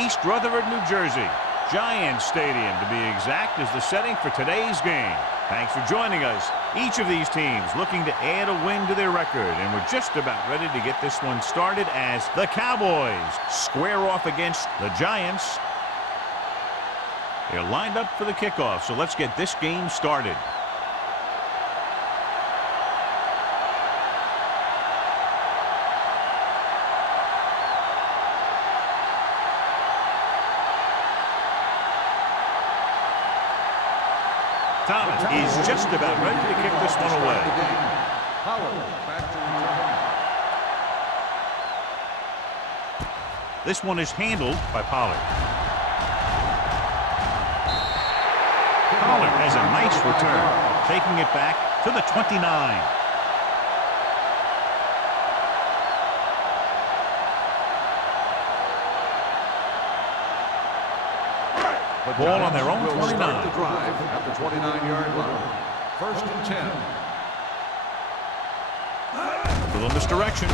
East Rutherford, New Jersey. Giants Stadium, to be exact, is the setting for today's game. Thanks for joining us. Each of these teams looking to add a win to their record, and we're just about ready to get this one started as the Cowboys square off against the Giants. They're lined up for the kickoff, so let's get this game started. Thomas is just about ready to kick this one away. This one is handled by Pollard. Pollard has a nice return, taking it back to the 29. The ball on their own 29. The drive at the 29-yard line. 1st and 10. Little misdirection.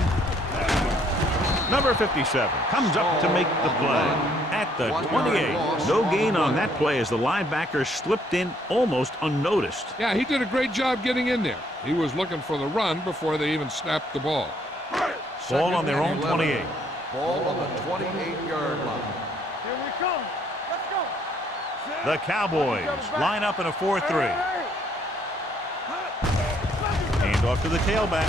Number 57 comes up to make the play at the 28. No gain on that play as the linebacker slipped in almost unnoticed. Yeah, he did a great job getting in there. He was looking for the run before they even snapped the ball. Ball on their own 28. Ball on the 28-yard line. Here we come. Let's go. The Cowboys line up in a 4-3. Hand off to the tailback.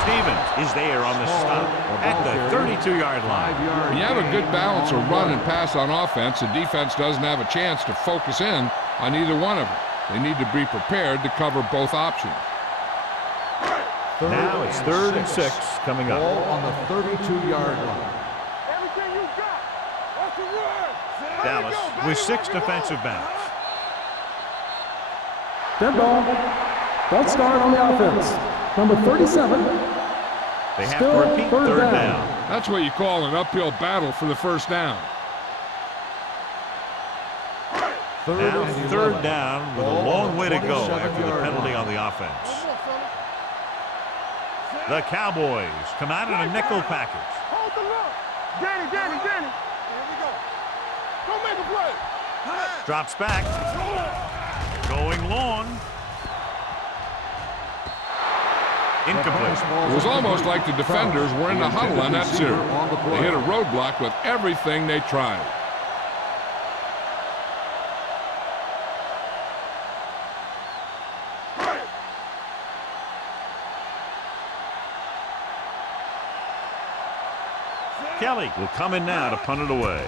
Stevens is there on the stop at the 32-yard line. When you have a good balance of run and pass on offense, the defense doesn't have a chance to focus in on either one of them. They need to be prepared to cover both options. Now it's 3rd and 6 coming up. Ball on the 32-yard line. Everything you got. What's the word? Dallas with 6 defensive backs. Dead ball. Ball start on the offense. Number 37. They have to repeat third down. That's what you call an uphill battle for the first down. Now 3rd down with a long way to go after the penalty on the offense. The Cowboys come out in a nickel package. Hold the look. Danny. Here we go. Go make a play. Drops back. Going long. Incomplete. It was almost like the defenders were in the huddle on that series. They hit a roadblock with everything they tried. Kelly will come in now to punt it away.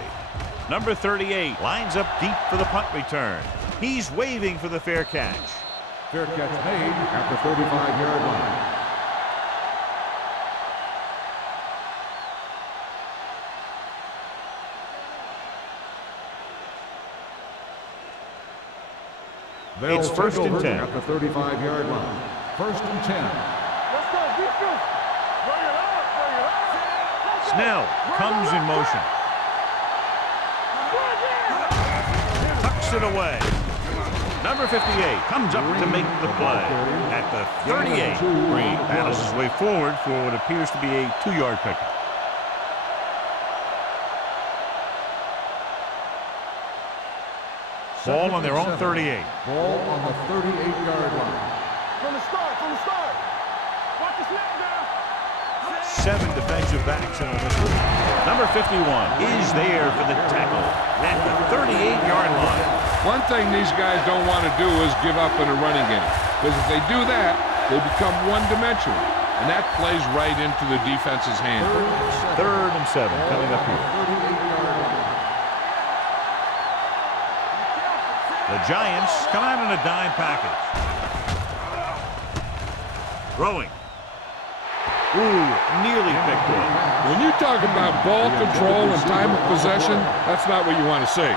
Number 38 lines up deep for the punt return. He's waving for the fair catch. Fair catch made at the 35-yard line. It's 1st and 10. At the 35-yard line. 1st and 10. Let's go. Defense. Bring it out. Snell comes in motion. Tucks it away. Number 58 comes up to make the play at the 38. Green battles his way forward for what appears to be a 2-yard pickup. Ball on their own 38. Ball on the 38-yard line. From the start. Watch the snap down. 7 defensive backs in on this one. Number 51 is there for the tackle at the 38-yard line. One thing these guys don't want to do is give up in a running game. Because if they do that, they become one-dimensional. And that plays right into the defense's hand. 3rd and 7 coming up here. The Giants come out in a dime package. Throwing. Ooh, nearly picked off. When you talk about ball control and time of possession, that's not what you want to see.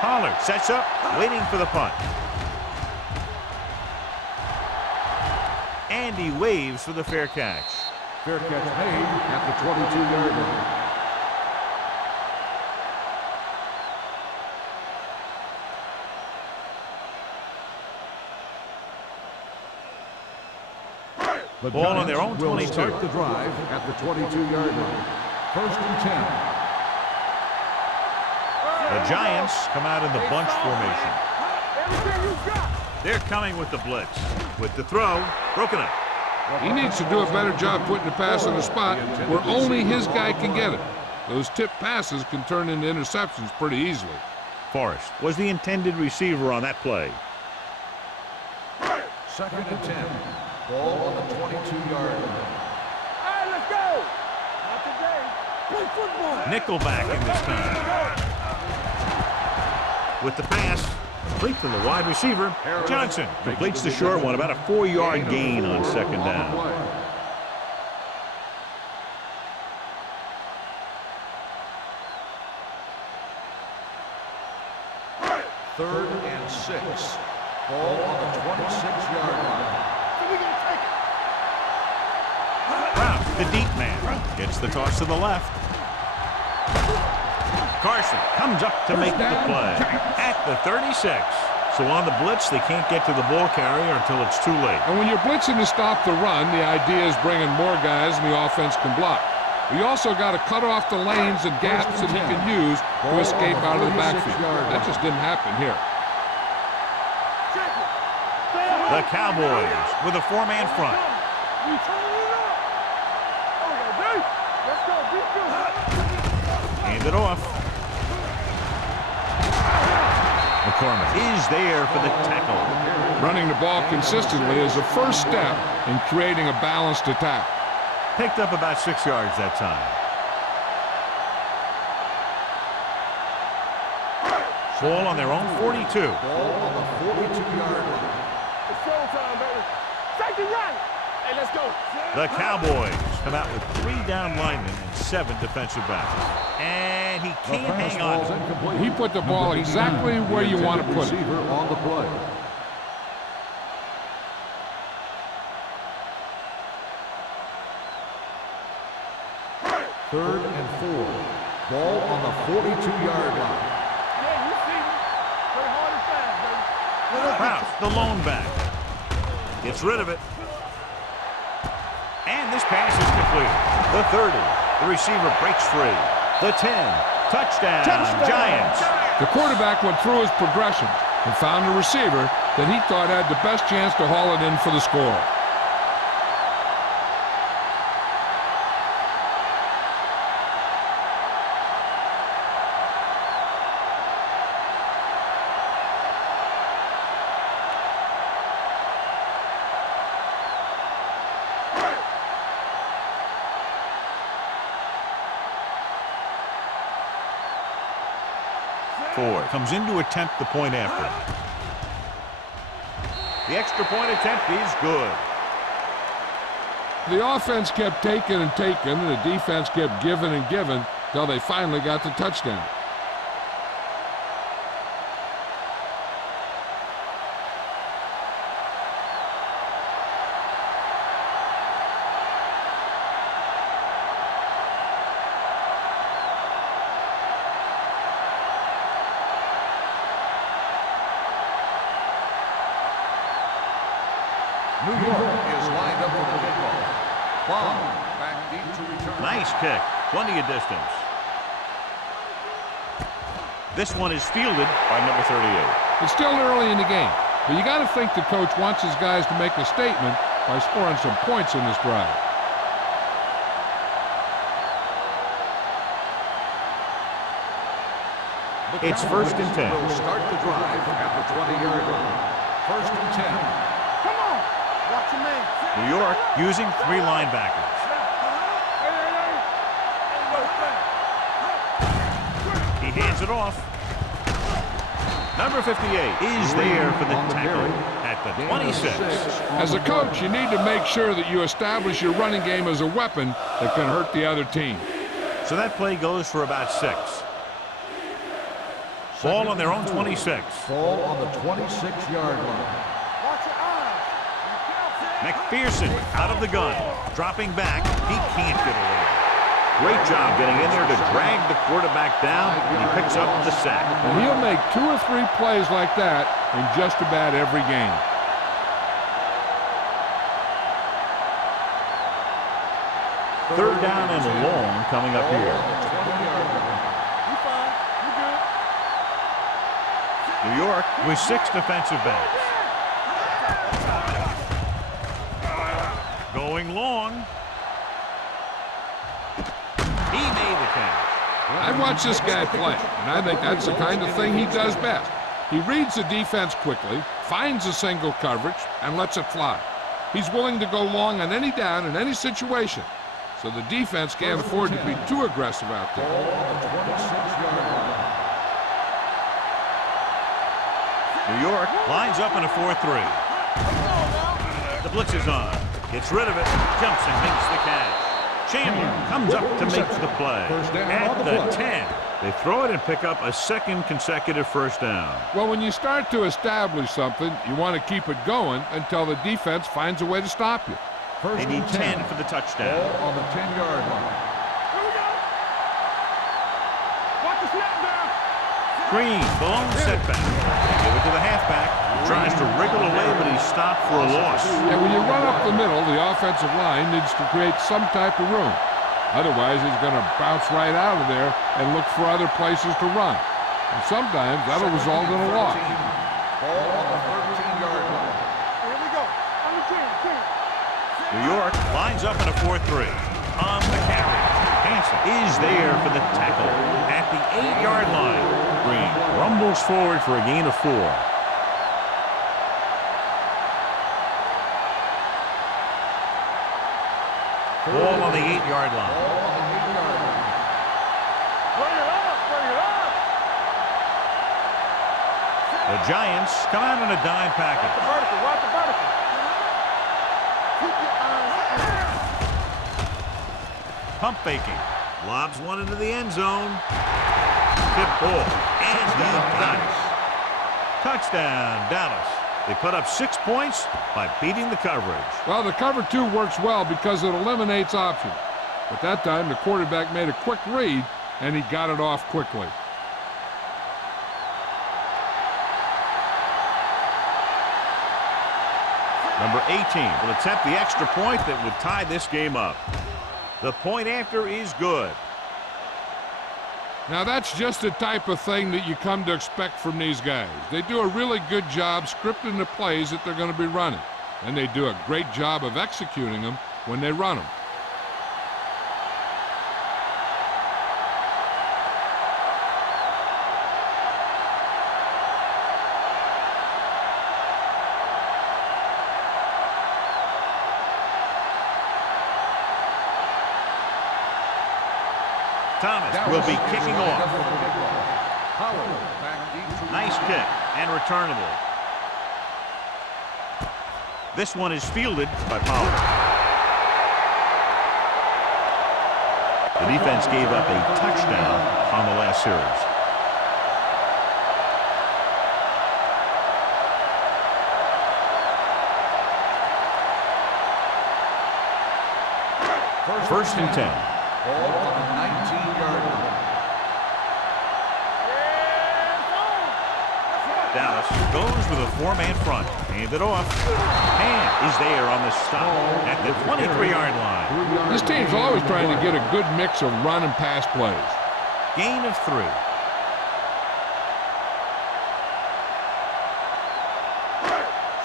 Pollard sets up, waiting for the punt. And he waves for the fair catch. Fair catch made at the 22-yard line. The Ball on their Giants own will 22. start the drive at the 22-yard line. First and 10. The Giants come out in the bunch formation. Everything you got. They're coming with the blitz. With the throw, broken up. He needs to do a better job putting the pass in a spot where only his guy can get it. Those tip passes can turn into interceptions pretty easily. Forrest was the intended receiver on that play. Second and 10. Ball on the 22-yard line. All right, let's go. Not today. Play football. Nickelback in this time. With the pass, complete to the wide receiver. Johnson completes the short one, about a 4-yard gain on second down. Third and 6. Ball on the 26-yard line. We're going to take it. Brown, the deep man, gets the toss to the left. Carson comes up to make the play at the 36. So on the blitz, they can't get to the ball carrier until it's too late. And when you're blitzing to stop the run, the idea is bringing more guys and the offense can block. We also got to cut off the lanes and gaps that he can use to escape out of the backfield. That just didn't happen here. The Cowboys with a 4-man front. We turn it up. Okay, let's go. Hand it off. McCormick is there for the tackle. Running the ball consistently is the first step in creating a balanced attack. Picked up about 6 yards that time. Ball on their own 42. Ball on the 42-yard line. It's showtime, baby. Take it right. Hey, let's go. The Cowboys come out with 3 down linemen and 7 defensive backs. And he can't hang on. He put the ball exactly where you want to put it. Receiver on the play. Third and 4. Ball on the 42-yard line. Yeah, you see me. Play hard and fast, baby. Brown, the lone back. Gets rid of it. And this pass is completed. The 30. The receiver breaks free. The 10. Touchdown, Giants. The quarterback went through his progressions and found a receiver that he thought had the best chance to haul it in for the score. Ford comes in to attempt the point after. The extra point attempt is good. The offense kept taking and taking, and the defense kept giving and giving till they finally got the touchdown. New York is lined up for the kickoff. Bond back deep to return. Nice kick. Plenty of distance. This one is fielded by number 38. It's still early in the game, but you got to think the coach wants his guys to make a statement by scoring some points in this drive. It's first and 10. Will start the drive at the 20-yard line. First and 10. Come on. Watch your man. New York using 3 linebackers. He hands it off. Number 58 is there for the tackle at the 26. As a coach, you need to make sure that you establish your running game as a weapon that can hurt the other team. So that play goes for about 6. Ball on their own 26. Ball on the 26-yard line. Watch your eyes. McPherson out of the gun. Dropping back. He can't get away. Great job getting in there to drag the quarterback down, and he picks up the sack. And he'll make 2 or 3 plays like that in just about every game. Third down and long coming up Ball here. on the 20-yard line. You fine. You good. New York with 6 defensive backs. Going long. He made the catch. I watch this guy play, and I think that's the kind of thing he does best. He reads the defense quickly, finds a single coverage, and lets it fly. He's willing to go long on any down in any situation, so the defense can't afford to be too aggressive out there. Ball on the 26-yard line. New York lines up in a 4-3. The blitz is on. Gets rid of it. Jumps and makes the catch. Chandler comes up to make the play. First down At on the the play. 10. They throw it and pick up a second consecutive first down. Well, when you start to establish something, you want to keep it going until the defense finds a way to stop you. First They need and 10 for the touchdown. Ball on the 10-yard line. Here we go. Watch the snap down. Green, the lone setback. Give it to the halfback. Tries to wriggle away, but he's stopped for a loss. And when you run up the middle, the offensive line needs to create some type of room. Otherwise, he's going to bounce right out of there and look for other places to run. And sometimes that'll result in a loss. Ball on the 13-yard line. Here we go. On the 10. New York lines up in a 4-3. On the carry. Hansen is there for the tackle at the 8-yard line. Green rumbles forward for a gain of 4. Ball on the 8-yard line. Ball on the 8-yard line. Bring it up. Bring it up. The Giants come out in a dime package. Vertical. Watch the vertical. Keep your eyes on. Pump faking. Lobs one into the end zone. Tip ball. And he got it. Touchdown, Dallas. They put up 6 points by beating the coverage. Well, the cover 2 works well because it eliminates options. But that time, the quarterback made a quick read, and he got it off quickly. Number 18 will attempt the extra point that would tie this game up. The point after is good. Now, that's just the type of thing that you come to expect from these guys. They do a really good job scripting the plays that they're going to be running, and they do a great job of executing them when they run them. Thomas will be kicking off. Howard back deep to Nice kick and returnable. This one is fielded by Pollard. The defense gave up a touchdown on the last series. First and 10. Ball on the 19-yard line. Dallas goes with a 4-man front. Hand it off. And is there on the stop at the 23-yard line. This team's always trying to get a good mix of run and pass plays. Gain of 3.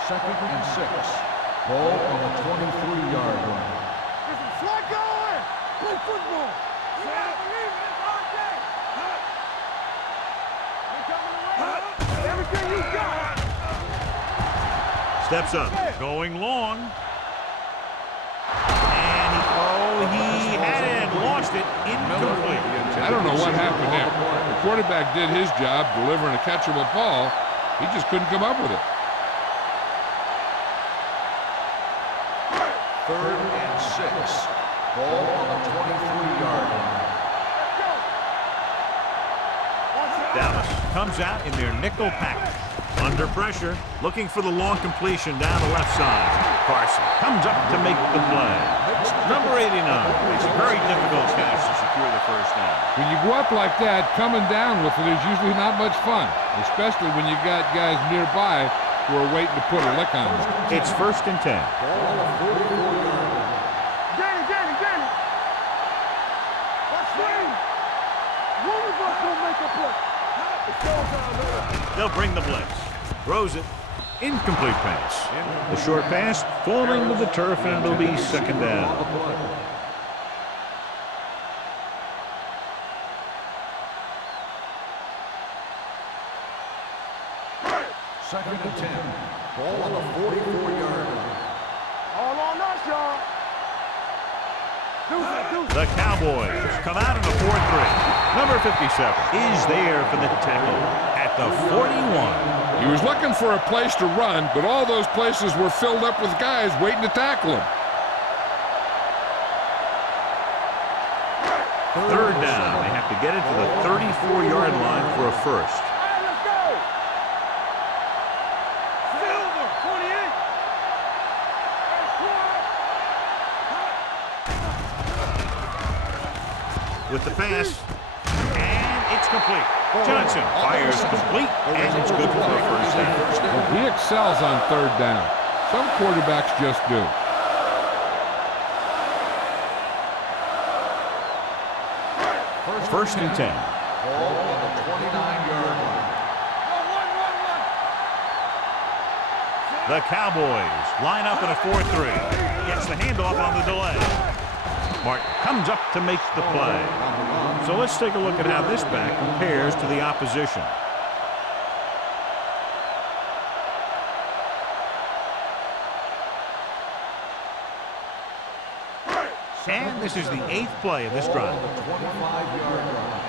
Second and 6. Ball on the 23-yard line. Listen, slide going. Play football. You gotta believe it. It's our day. We're coming around. Everything you got. Steps up. Going long. And he had it and lost it. Incomplete. I don't know what happened there. The quarterback did his job delivering a catchable ball. He just couldn't come up with it. Third and 6. Ball on the 23-yard line. Dallas comes out in their nickel package. Under pressure, looking for the long completion down the left side. Carson comes up to make the play. Number 89 makes a very difficult catch to secure the first down. When you go up like that, coming down with it is usually not much fun, especially when you got guys nearby who are waiting to put a lick on you. It's first and 10. Ball on the 44-yard line. Danny. Swing. One of us will make a play. They'll bring the blitz. Throws it. Incomplete pass. The short pass falling to the turf, and it'll be second down. Second and 10. Ball on the 44-yard line. All on us, y'all. The Cowboys come out in a 4-3. Number 57 is there for the tackle at the 41. He was looking for a place to run, but all those places were filled up with guys waiting to tackle him. Third down. They have to get it to the 34-yard line for a first. Let's go. Silver, 28. With the pass, and it's complete. Johnson fires complete, and it's good for a first down. He excels on third down. Some quarterbacks just do. First and 10. Ball on the 29-yard line. The Cowboys line up in a 4-3. Gets the handoff on the delay. Martin comes up to make the play. So let's take a look at how this back compares to the opposition. And this is the 8th play of this drive. On the 25-yard line.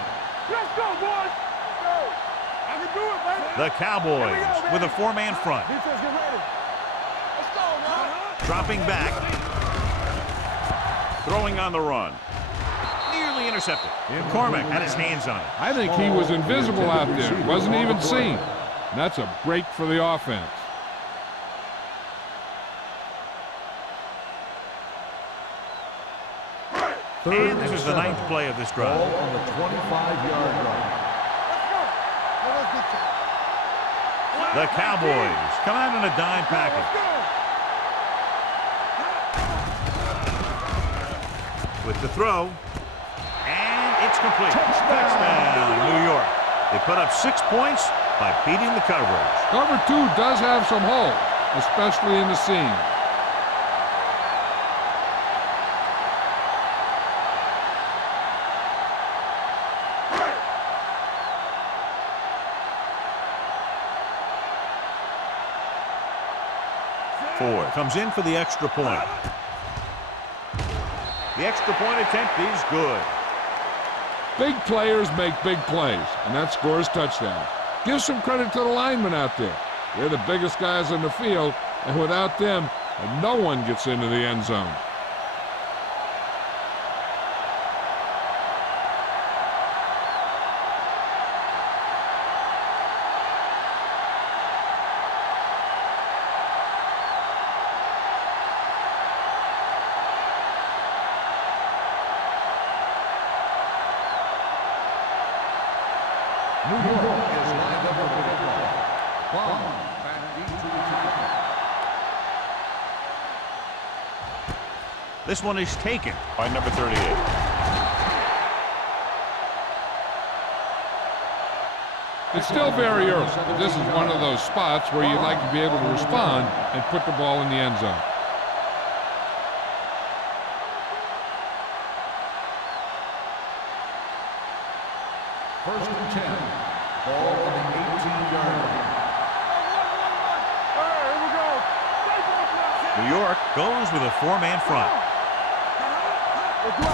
Let's go, boys. Let's go. I can do it, baby. The Cowboys with a 4-man front. Defense, get ready. Let's go, man. Dropping back. Throwing on the run. Nearly intercepted. McCormick had his hands on it. I think he was invisible out there. Wasn't even seen. And that's a break for the offense. And this is the 9th play of this drive. Ball on the 25-yard line. The Cowboys come out in a dime package. With the throw. And it's complete. Touchdown, New York. They put up 6 points by beating the coverage. Cover 2 does have some holes, especially in the seam. Comes in for the extra point. The extra point attempt is good. Big players make big plays, and that scores touchdowns. Give some credit to the linemen out there. They're the biggest guys in the field, and without them, no one gets into the end zone. New York is lined up with the football. Bomb back deep to the tackle. This one is taken by number 38. It's still very early, but this is one of those spots where you'd like to be able to respond and put the ball in the end zone. First and 10. Ball on the 18-yard line. Here we go. New York goes with a 4-man front.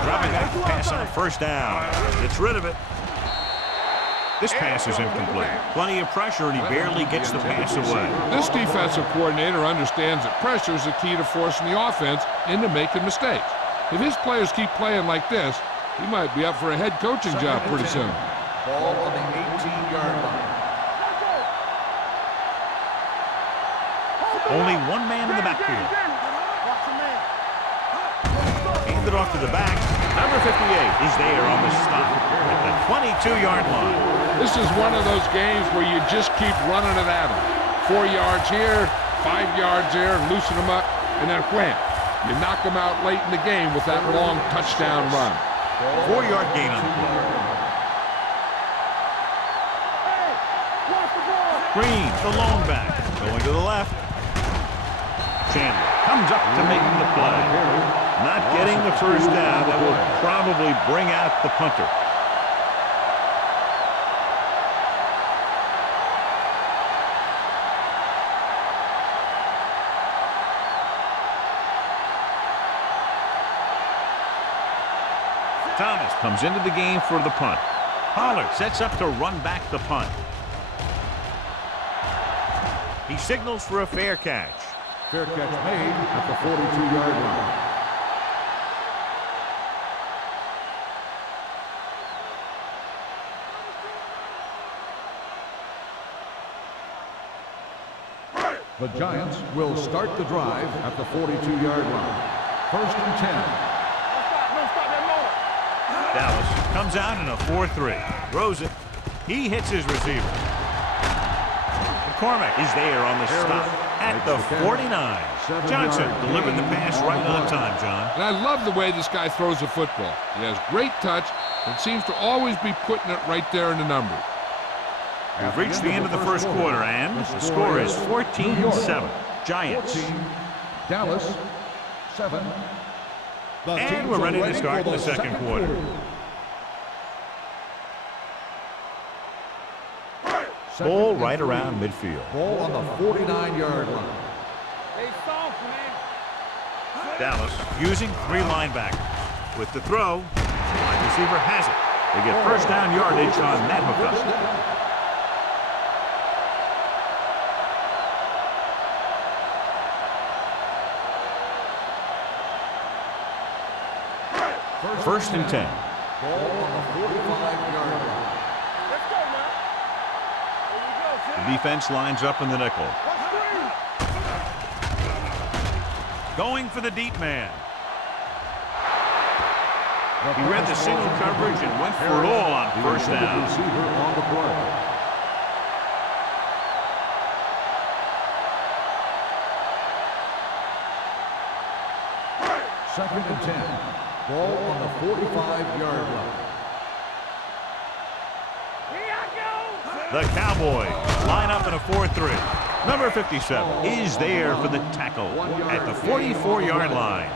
Dropping back to pass on first down. Gets rid of it. This pass is incomplete. Plenty of pressure, and he barely gets the pass away. This defensive coordinator understands that pressure is the key to forcing the offense into making mistakes. If his players keep playing like this, he might be up for a head coaching job pretty soon. Ball on the 18-yard line. Only one man in the backfield. Handed off to the back. Number 58 is there on the stop at the 22-yard line. This is one of those games where you just keep running it at them. 4 yards here, 5 yards there, loosen them up, and then wham. You knock them out late in the game with that long touchdown run. 4-yard gain on the play. Green, the lone back, going to the left. Chandler comes up to make the play. Not getting the first down. That will probably bring out the punter. Thomas comes into the game for the punt. Pollard sets up to run back the punt. He signals for a fair catch. Fair catch made at the 42-yard line. The Giants will start the drive at the 42-yard line. 1st and 10. Dallas comes out in a 4-3. Throws it. He hits his receiver. McCormick is there on the stop at the 49. Johnson delivered the pass right on time, John. And I love the way this guy throws the football. He has great touch and seems to always be putting it right there in the numbers. We've reached the end of the first quarter, and the score is 14-7. Giants. Dallas 7. And we're ready to start the second quarter. Ball right around midfield. Ball on the 49-yard line. Dallas using 3 linebackers. With the throw, the wide receiver has it. They get first down yardage on that hookup. 1st and 10. Ball on the 45-yard line. The defense lines up in the nickel. Going for the deep man. He read the single coverage and went for it all on first down. Receiver on the play. Second and 10. Ball on the 45-yard line. The Cowboys line up in a 4-3. Number 57 is there for the tackle at the 44-yard line.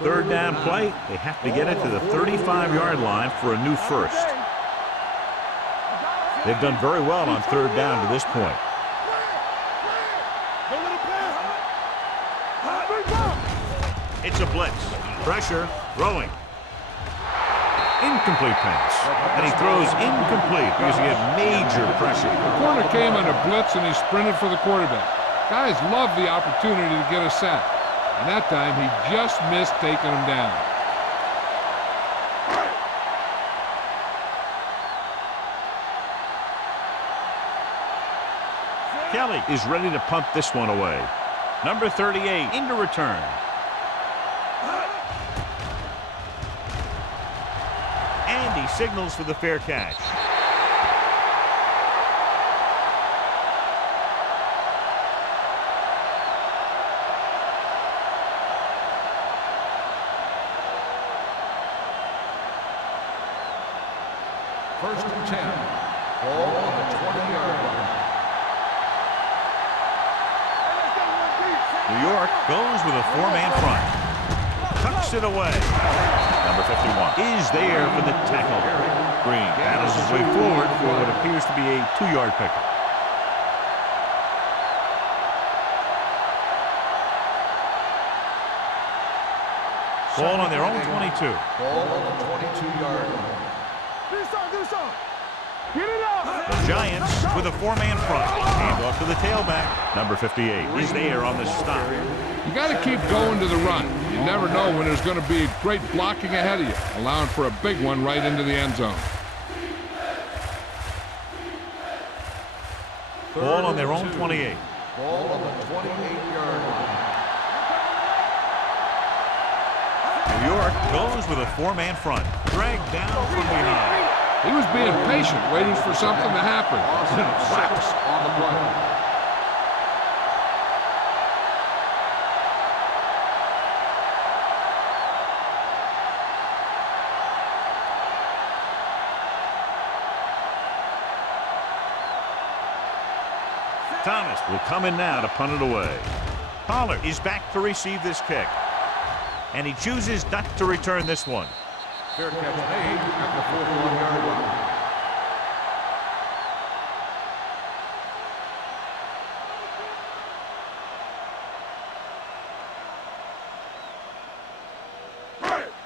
Third down play. They have to get it to the 35-yard line for a new first. They've done very well on third down to this point. It's a blitz. Pressure. Throwing. Incomplete pass. And he throws incomplete because he had major pressure. The corner came on a blitz and he sprinted for the quarterback. Guys love the opportunity to get a sack. And that time he just missed taking him down. Kelly is ready to punt this one away. Number 38 into return. And he signals for the fair catch. First and 10. Ball on the 20-yard line. New York goes with a 4-man front. Tucks it away. Number 51 is there for the tackle. Green battles his way forward for what appears to be a 2-yard pickup. Ball on their own 22. Ball on the 22-yard line. The Giants with a 4-man front. Hand off to the tailback. Number 58 is there on the stop. You got to keep going to the run. You never know when there's going to be great blocking ahead of you, allowing for a big one right into the end zone. Ball on their own 28. Ball on the 28-yard line. New York goes with a 4-man front. Dragged down from behind. He was being patient, waiting for something to happen. Awesome. 6 on the play. Thomas will come in now to punt it away. Pollard is back to receive this kick. And he chooses not to return this one. Fair catch made at the 41-yard line.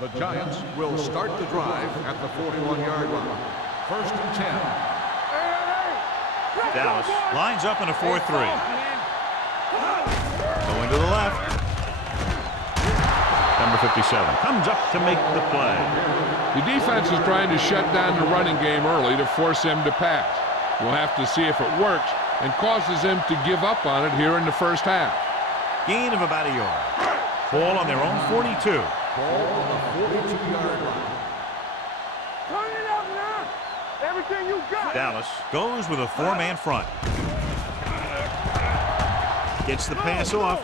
The Giants will start the drive at the 41-yard line. First and 10. Dallas lines up in a 4-3. Going to the left. Number 57 comes up to make the play. The defense is trying to shut down the running game early to force him to pass. We'll have to see if it works and causes him to give up on it here in the first half. Gain of about a yard. Ball on their own 42. Ball on the 42-yard line. Turn it up now. Everything you got. Dallas goes with a 4-man front. Gets the pass off,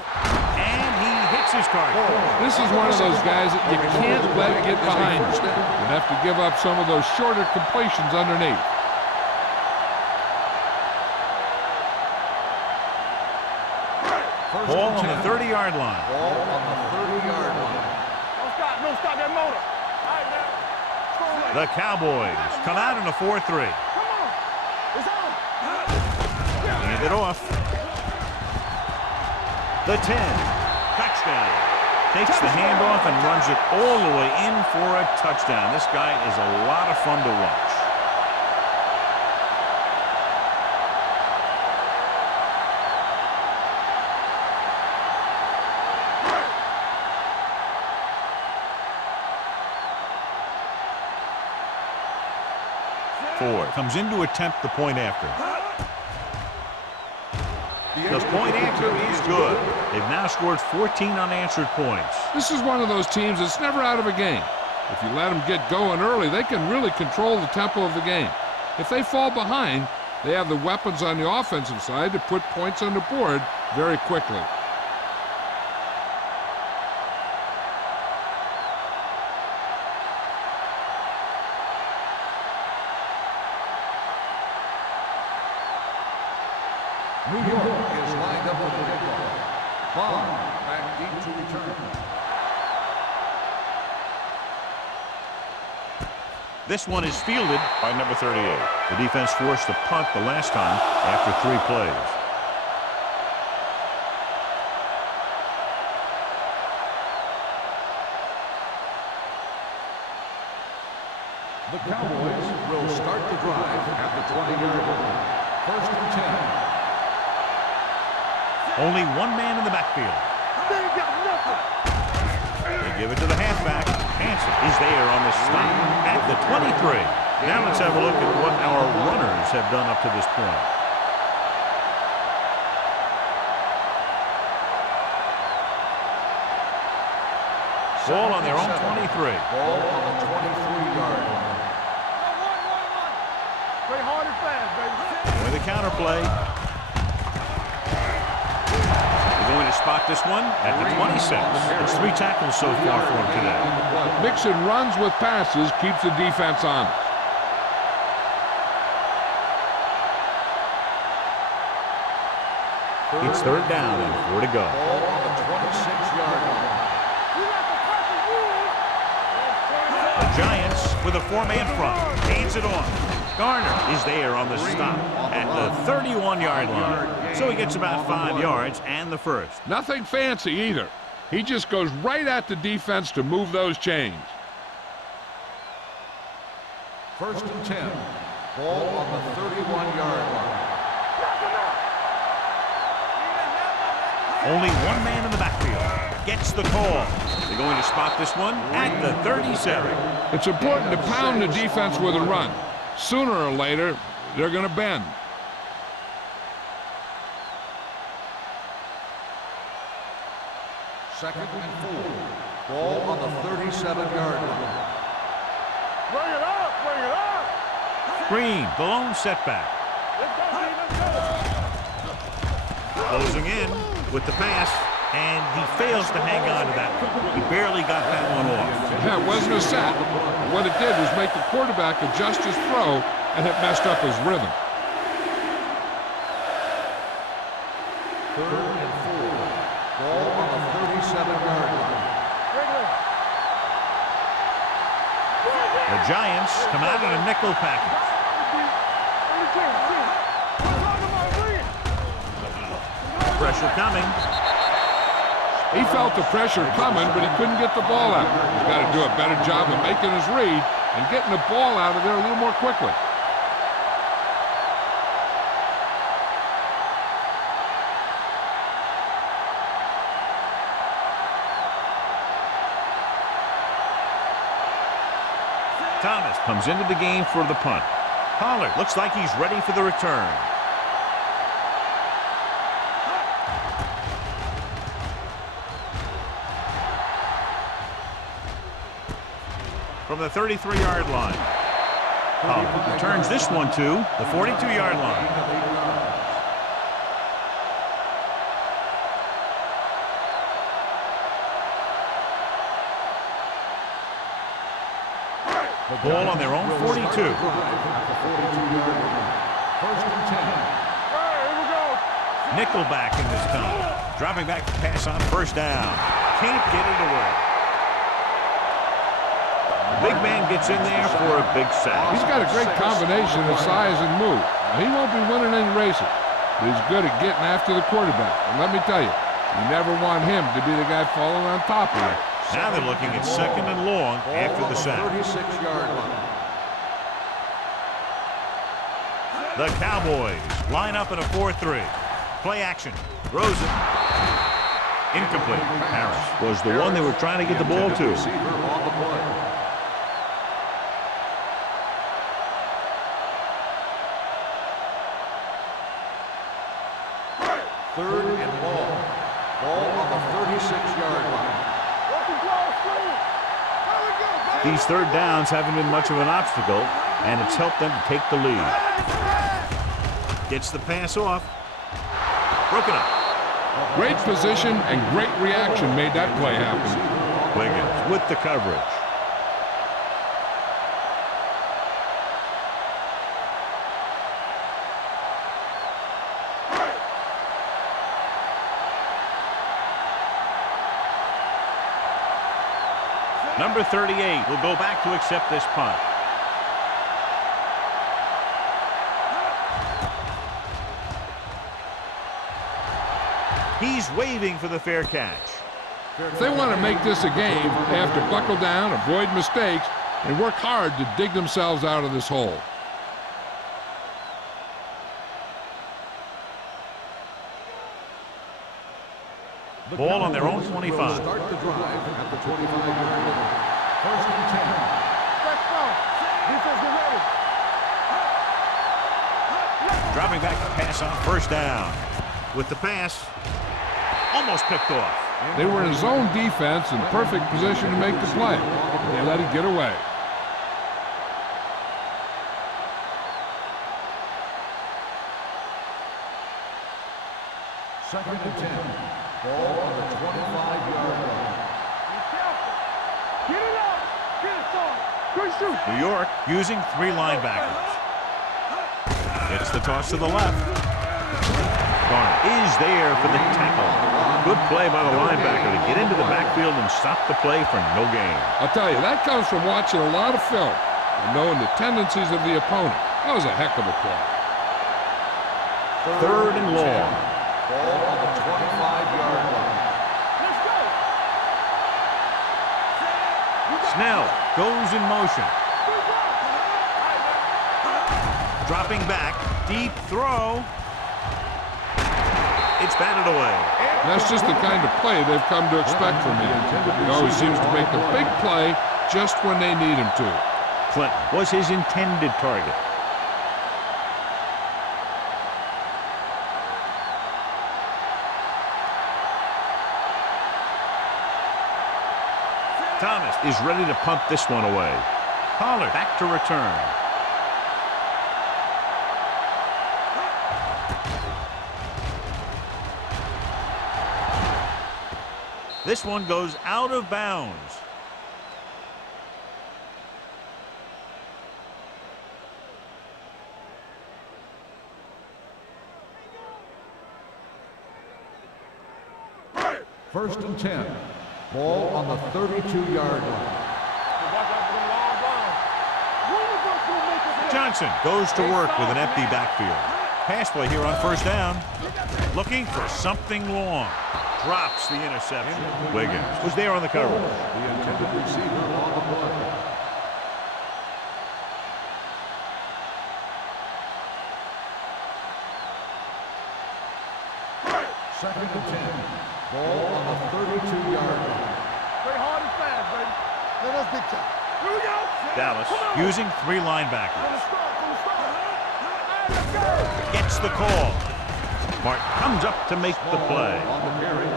and he hits his target. This is one of those guys that you can't let get behind you. You have to give up some of those shorter completions underneath. Ball on the 30-yard line. Ball on the 30-yard line. Don't stop that motor. All right, man. The Cowboys come out in a 4-3. Come on. It's on. Hand it off. The 10. Touchdown. Takes the handoff and runs it all the way in for a touchdown. This guy is a lot of fun to watch. Ford comes in to attempt the point after. The point after is good. They've now scored 14 unanswered points. This is one of those teams that's never out of a game. If you let them get going early, they can really control the tempo of the game. If they fall behind, they have the weapons on the offensive side to put points on the board very quickly. New York is lined up with the kickoff. Bond back deep to return. This one is fielded by number 38. The defense forced a punt the last time after 3 plays. The Cowboys will start the drive at the 20-yard line. First and 10. Only one man in the backfield. They ain't got nothing. They give it to the halfback. Hanson is there on the stop at the 23. Now let's have a look at what our runners have done up to this point. Ball on their own 23. Ball on the 23-yard line. Play hard and fast, baby. With a counter play. They're going to spot this one at the 26. It's 3 tackles so far for him today. Mixing runs with passes keeps the defense honest. It's 3rd down and 4 to go. Ball on the 26-yard line. The Giants with a 4-man front. Hands it off. Garner is there on the stop at the 31-yard line. So he gets about 5 yards and the first. Nothing fancy either. He just goes right at the defense to move those chains. First and 10. Ball on the 31-yard line. Only one man in the backfield. Gets the call. They're going to spot this one at the 37. It's important to pound the defense with a run. Sooner or later, they're going to bend. Second and 4. Ball on the 37-yard line. Bring it up, bring it up. Green, the lone setback. Let's go, Steve, let's go. Closing in with the pass, and he fails to hang on to that one. He barely got that one off. Yeah, it wasn't a set. What it did was make the quarterback adjust his throw, and it messed up his rhythm. Third and 4. Ball on the 37-yard line. The Giants come out in a nickel package. Pressure coming. He felt the pressure coming, but he couldn't get the ball out. He's got to do a better job of making his read and getting the ball out of there a little more quickly. Thomas comes into the game for the punt. Pollard looks like he's ready for the return. From the 33-yard line. Pollard returns this one to the 42-yard line. Ball on their own 42. First and 10. Nickelback in this time. Dropping back to pass on first down. Can't get it away. The big man gets in there for a big sack. He's got a great combination of size and move. Now, he won't be winning any races, but he's good at getting after the quarterback. And let me tell you, you never want him to be the guy falling on top of you. Now they're looking at second and long after the sack. 36-yard line. The Cowboys line up in a 4-3. Play action. Throws it. Incomplete. Harris was the one they were trying to get the ball to. Receiver on the play. Third and long. Ball on the 36-yard line. These third downs haven't been much of an obstacle, and it's helped them to take the lead. Gets the pass off. Broken up. Great position and great reaction made that play happen. Wiggins with the coverage. Number 38 will go back to accept this punt. He's waving for the fair catch. If they want to make this a game, they have to buckle down, avoid mistakes, and work hard to dig themselves out of this hole. Ball on their own 25. Start the drive at the 25-yard line. First and 10. Defense, get ready. Dropping back to pass on first down. With the pass, almost picked off. They were in zone defense in perfect position to make the play. They let it get away. Second and 10. Ball on the 25-yard line. Get it up. Get it started. Good shoot. New York using 3 linebackers. It's the toss to the left. Garner is there for the tackle. Good play by the linebacker to get into the backfield and stop the play for no gain. I'll tell you, that comes from watching a lot of film and knowing the tendencies of the opponent. That was a heck of a play. Third and long. Ball on the 25-yard line. Let's go. Snell goes in motion. Dropping back, deep throw. It's batted away. That's just the kind of play they've come to expect from him. He always seems to make the big play just when they need him to. Clinton was his intended target. Thomas is ready to punt this one away. Pollard back to return. This one goes out of bounds. First and 10. Ball on the 32-yard line. Johnson goes to work with an empty backfield. Pass play here on first down. Looking for something long. Drops the interception. Wiggins was there on the coverage. The intended receiver on the play. Second and 10. Ball on the 32-yard line. Play hard and fast, baby. Let us big time. Here we go. Dallas using 3 linebackers. Let's go. Gets the call. Martin comes up to make the play.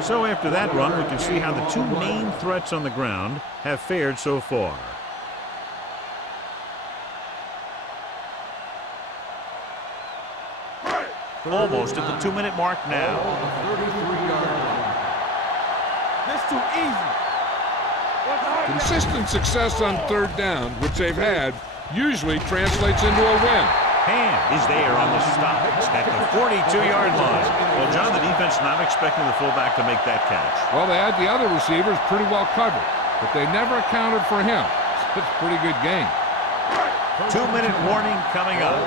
So after that run, we can see how the 2 main threats on the ground have fared so far. Almost at the 2-minute mark now. That's too easy. Consistent success on third down, which they've had, usually translates into a win. Hand is there on the stop at the 42-yard line. Well, John, the defense not expecting the fullback to make that catch. Well, they had the other receivers pretty well covered, but they never accounted for him. It's a pretty good game. 2-minute warning coming up.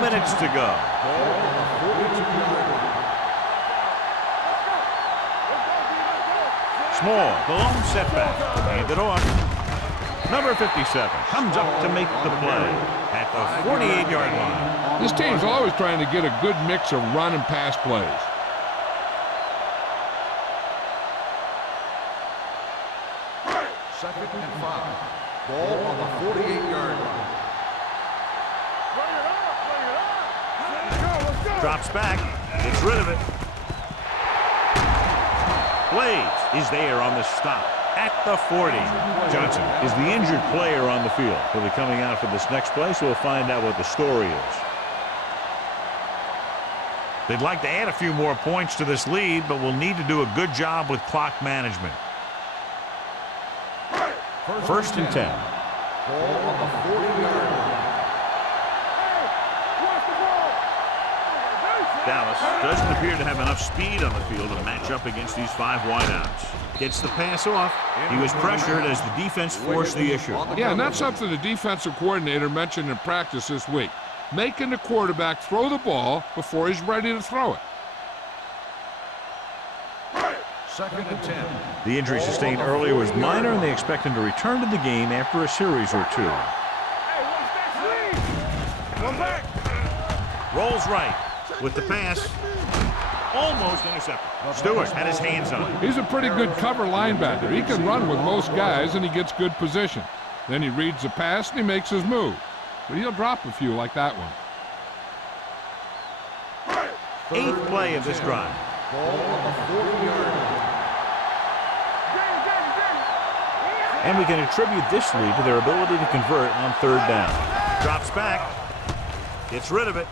Minutes to go. Small, the lone setback. Hand it off. Number 57 comes up to make the play at the 48-yard line. This team's always trying to get a good mix of run and pass plays. Second and 5. Ball on the 48-yard line. Drops back, gets rid of it. Blades is there on the stop at the 40. Johnson is the injured player on the field. He'll be coming out for this next play, so we'll find out what the story is. They'd like to add a few more points to this lead, but we'll need to do a good job with clock management. First and 10. Ball on the 40-yard line. Dallas doesn't appear to have enough speed on the field to match up against these 5 wideouts. Gets the pass off. He was pressured as the defense forced the issue. Yeah, and that's something the defensive coordinator mentioned in practice this week. Making the quarterback throw the ball before he's ready to throw it. Second and 10. The injury sustained earlier was minor, and they expect him to return to the game after a series or 2. Rolls right. With the pass, almost intercepted. Stewart had his hands on it. He's a pretty good cover linebacker. He can run with most guys, and he gets good position. Then he reads the pass, and he makes his move. But he'll drop a few like that one. 8th play of this drive. Ball on the 40-yard line. And we can attribute this lead to their ability to convert on third down. Drops back. Gets rid of it.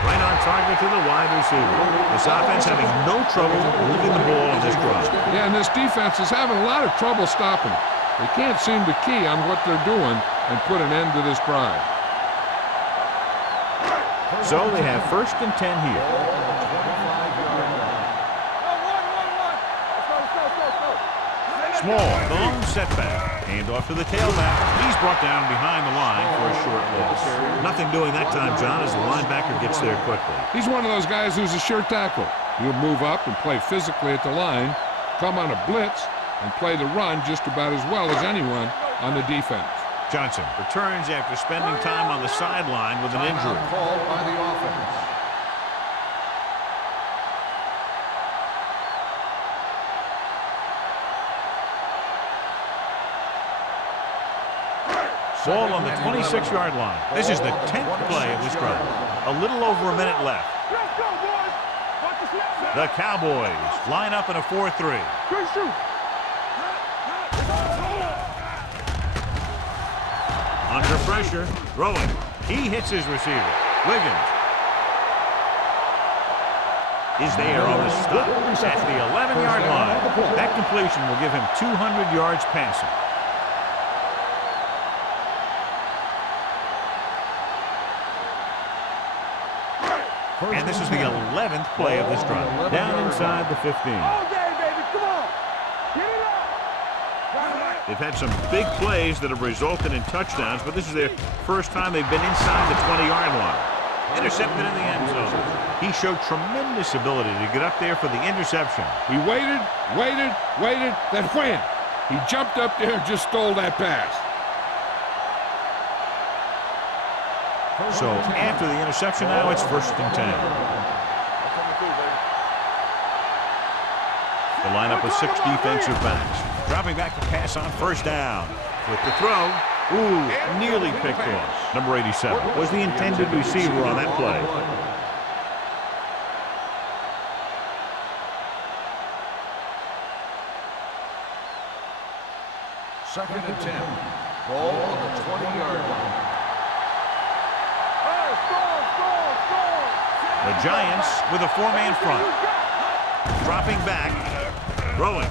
Right on target to the wide receiver. This offense having no trouble moving the ball on this drive. Yeah, and this defense is having a lot of trouble stopping it. They can't seem to key on what they're doing and put an end to this drive. So they have first and 10 here. Small, the lone setback. Hand off to the tailback. He's brought down behind the line for a short loss. Nothing doing that time, John, as the linebacker gets there quickly. He's one of those guys who's a sure tackle. He'll move up and play physically at the line, come on a blitz, and play the run just about as well as anyone on the defense. Johnson returns after spending time on the sideline with an injury. Called by the offense. Ball on the 26-yard line. This is the 10th play of this drive. A little over a minute left. The Cowboys line up in a 4-3. Under pressure, throwing. He hits his receiver. Wiggins is there on the stop at the 11-yard line. the play. That completion will give him 200 yards passing. And this is the 11th play of this drive. Down inside the 15. All day, baby. Come on. Get it up. They've had some big plays that have resulted in touchdowns, but this is their first time they've been inside the 20-yard line. Intercepted in the end zone. He showed tremendous ability to get up there for the interception. He waited, then wham! He jumped up there and just stole that pass. So after the interception, now it's 1st and 10. The lineup of 6 defensive backs. Dropping back to pass on 1st down. With the throw, nearly picked off. Number 87 was the intended receiver on that play. Second and 10. Ball on the 20-yard line. The Giants with a 4-man front. Dropping back. Throwing.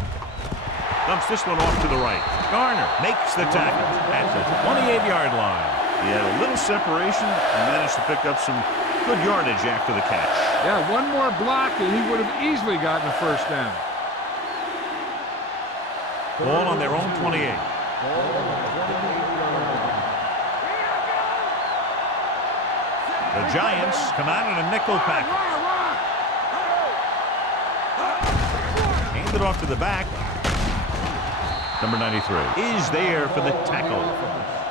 Dumps this one off to the right. Garner makes the tackle at the 28-yard line. He had a little separation and managed to pick up some good yardage after the catch. Yeah, one more block and he would have easily gotten a 1st down. Ball on their own 28. The Giants come out in a nickel package. Hand it off to the back. Number 93 is there for the tackle.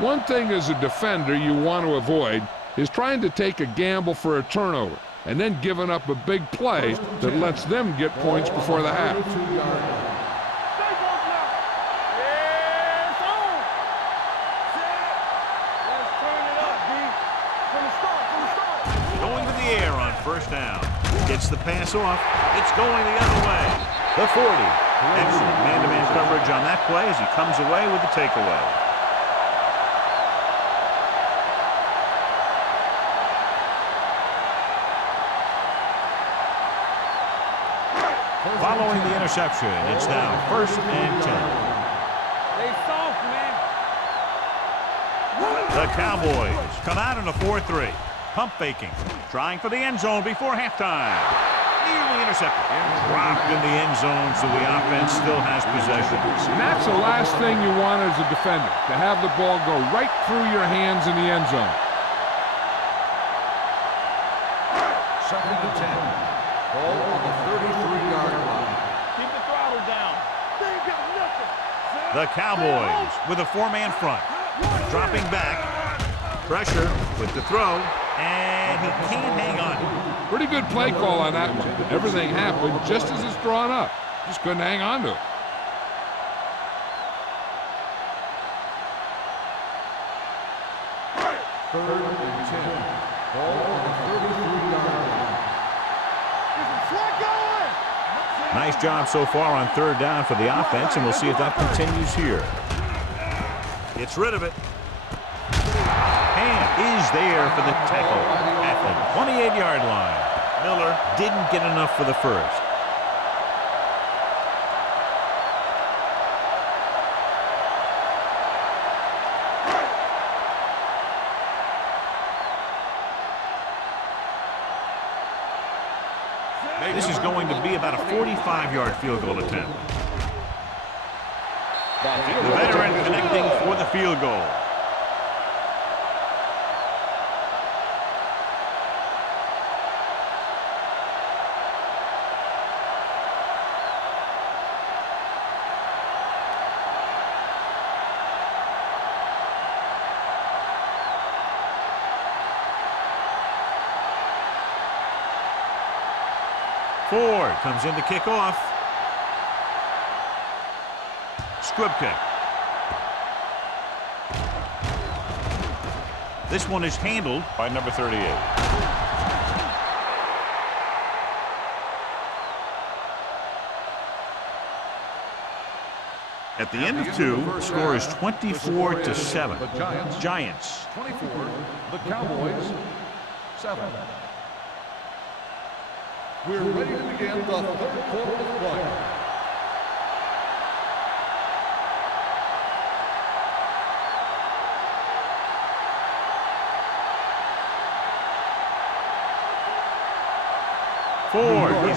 One thing as a defender you want to avoid is trying to take a gamble for a turnover and then giving up a big play that lets them get points before the half. Going to the air on 1st down. Gets the pass off. It's going the other way. The 40. Excellent man-to-man coverage on that play as he comes away with the takeaway. Following the interception, it's now 1st and 10. They soft, man. The Cowboys come out in a 4-3. Pump faking. Trying for the end zone before halftime. Nearly intercepted. Dropped in the end zone, so the offense still has possession. And that's the last thing you want as a defender, to have the ball go right through your hands in the end zone. 2nd and 10. Ball on the 33-yard line. Keep the throttle down. They ain't got nothing. The Cowboys with a 4-man front. Dropping back. Pressure with the throw. And he can't hang on. Pretty good play call on that one. Everything happened just as it's drawn up. Just couldn't hang on to it. Third and 10. Ball on the 33-yard line. Nice job so far on 3rd down for the offense, and we'll see if that continues here. Gets rid of it. And is there for the tackle at the 28-yard line. Miller didn't get enough for the 1st. This is going to be about a 45-yard field goal attempt. The veteran connecting for the field goal. Ford comes in to kick off. Squib kick. This one is handled by number 38. At the end of 2, score is 24-7. Giants. 24. The Cowboys 7. We're ready to begin the 3rd quarter of play.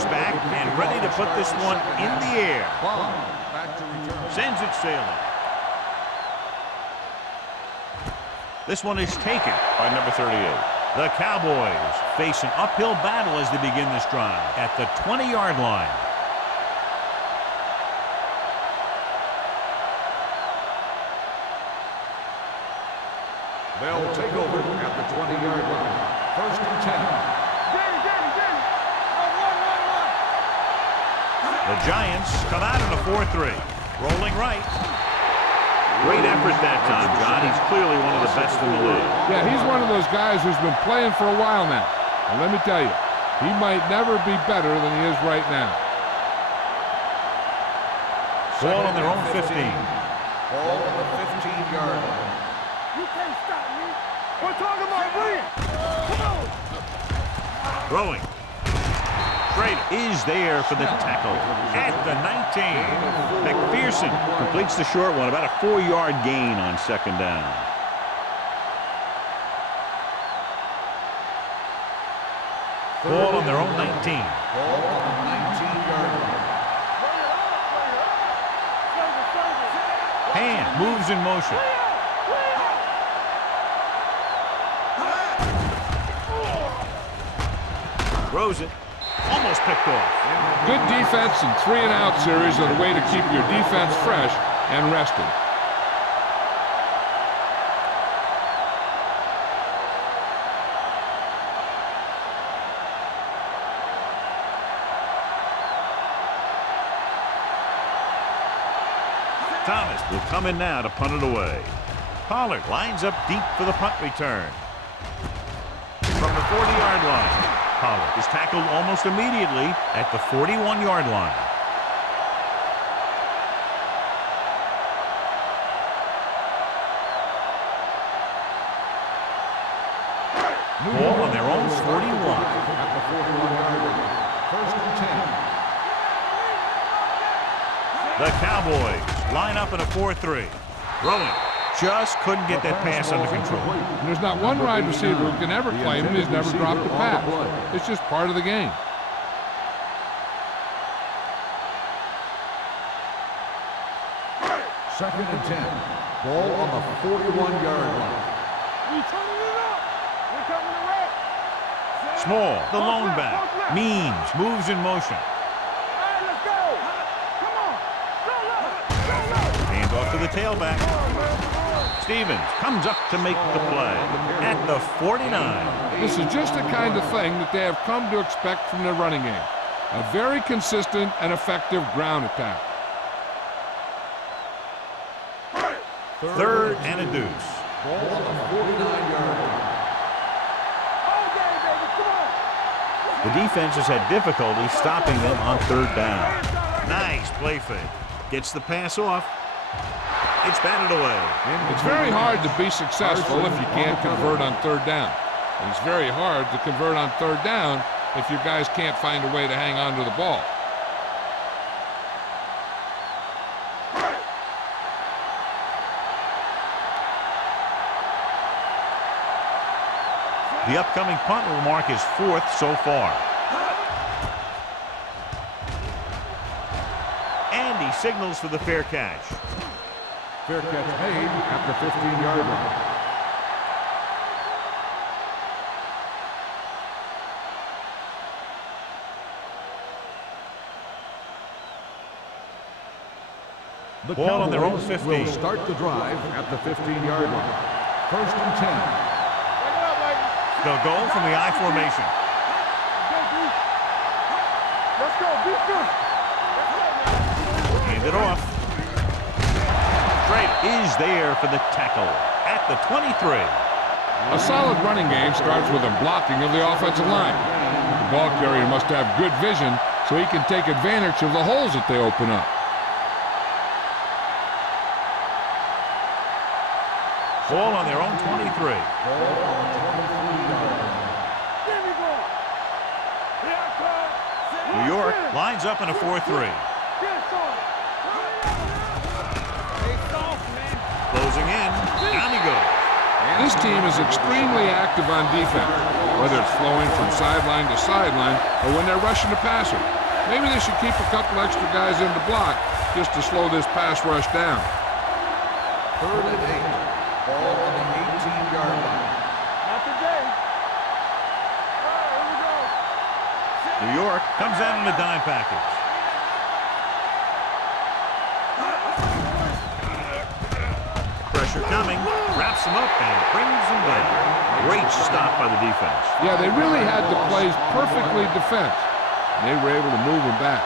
Goes back and ready to put this one in the air. Back to return. Sends it sailing. This one is taken by number 38. The Cowboys face an uphill battle as they begin this drive at the 20-yard line. They'll take over at the 20-yard line. First and 10. The Giants come out in a 4-3. Rolling right. Great effort that time, John. He's clearly one of the best in the league. Yeah, he's one of those guys who's been playing for a while now. And let me tell you, he might never be better than he is right now. Ball on their own 15. Ball on the 15-yard line. You can't stop me. We're talking about Williams. Come on. Throwing. Schrader is there for the tackle at the 19. McPherson completes the short one, about a 4-yard gain on second down. Ball on their own 19. Ball on the 19-yard line. Hand moves in motion. Throws it. Almost picked off. Good defense and 3-and-out series are the way to keep your defense fresh and rested. Thomas will come in now to punt it away. Pollard lines up deep for the punt return. From the 40-yard line, Pollard is tackled almost immediately at the 41-yard line. Ball on their own 41. At the 41-yard line. First and 10. The Cowboys line up in a 4-3. Throwing. Just couldn't get that pass under control. And there's not one wide receiver who can ever claim he's never dropped a pass. It's just part of the game. Second and 10. Ball on the 41-yard line. We turning it up. We're coming to wreck. Small, the lone back. Means moves in motion. All right, let's go. Come on. Go left. Hand off to the tailback. Stevens comes up to make the play at the 49. This is just the kind of thing that they have come to expect from their running game. A very consistent and effective ground attack. Third and a deuce. Ball on the 49-yard line. Okay, baby, come on. The defense has had difficulty stopping them on third down. Nice play fake. Gets the pass off. It's batted away. It's very hard to be successful if you can't convert on third down. And it's very hard to convert on third down if your guys can't find a way to hang on to the ball. The upcoming punt will mark his 4th so far. And he signals for the fair catch. Fair catch made at the 15-yard line. The Ball on their own Cowboys 15. will start the drive at the 15-yard line. First and 10. They'll go from the I formation. Let's go, beat this. Hand it off. Schrader is there for the tackle at the 23. A solid running game starts with a blocking of the offensive line. The ball carrier must have good vision so he can take advantage of the holes that they open up. Ball on their own 23. Ball on the 23-yard line. Give me ball. Here I come. New York lines up in a 4-3. Closing in. Down he goes. This team is extremely active on defense, whether it's flowing from sideline to sideline or when they're rushing the passer. Maybe they should keep a couple extra guys in the block just to slow this pass rush down. 3rd and 8. Ball on the 18-yard line. Not today. All right, here we go. New York comes out in a dime package. Pressure coming, wraps him up and brings him down. Great stop by the defense. Yeah, they really had the plays perfectly defense. They were able to move him back.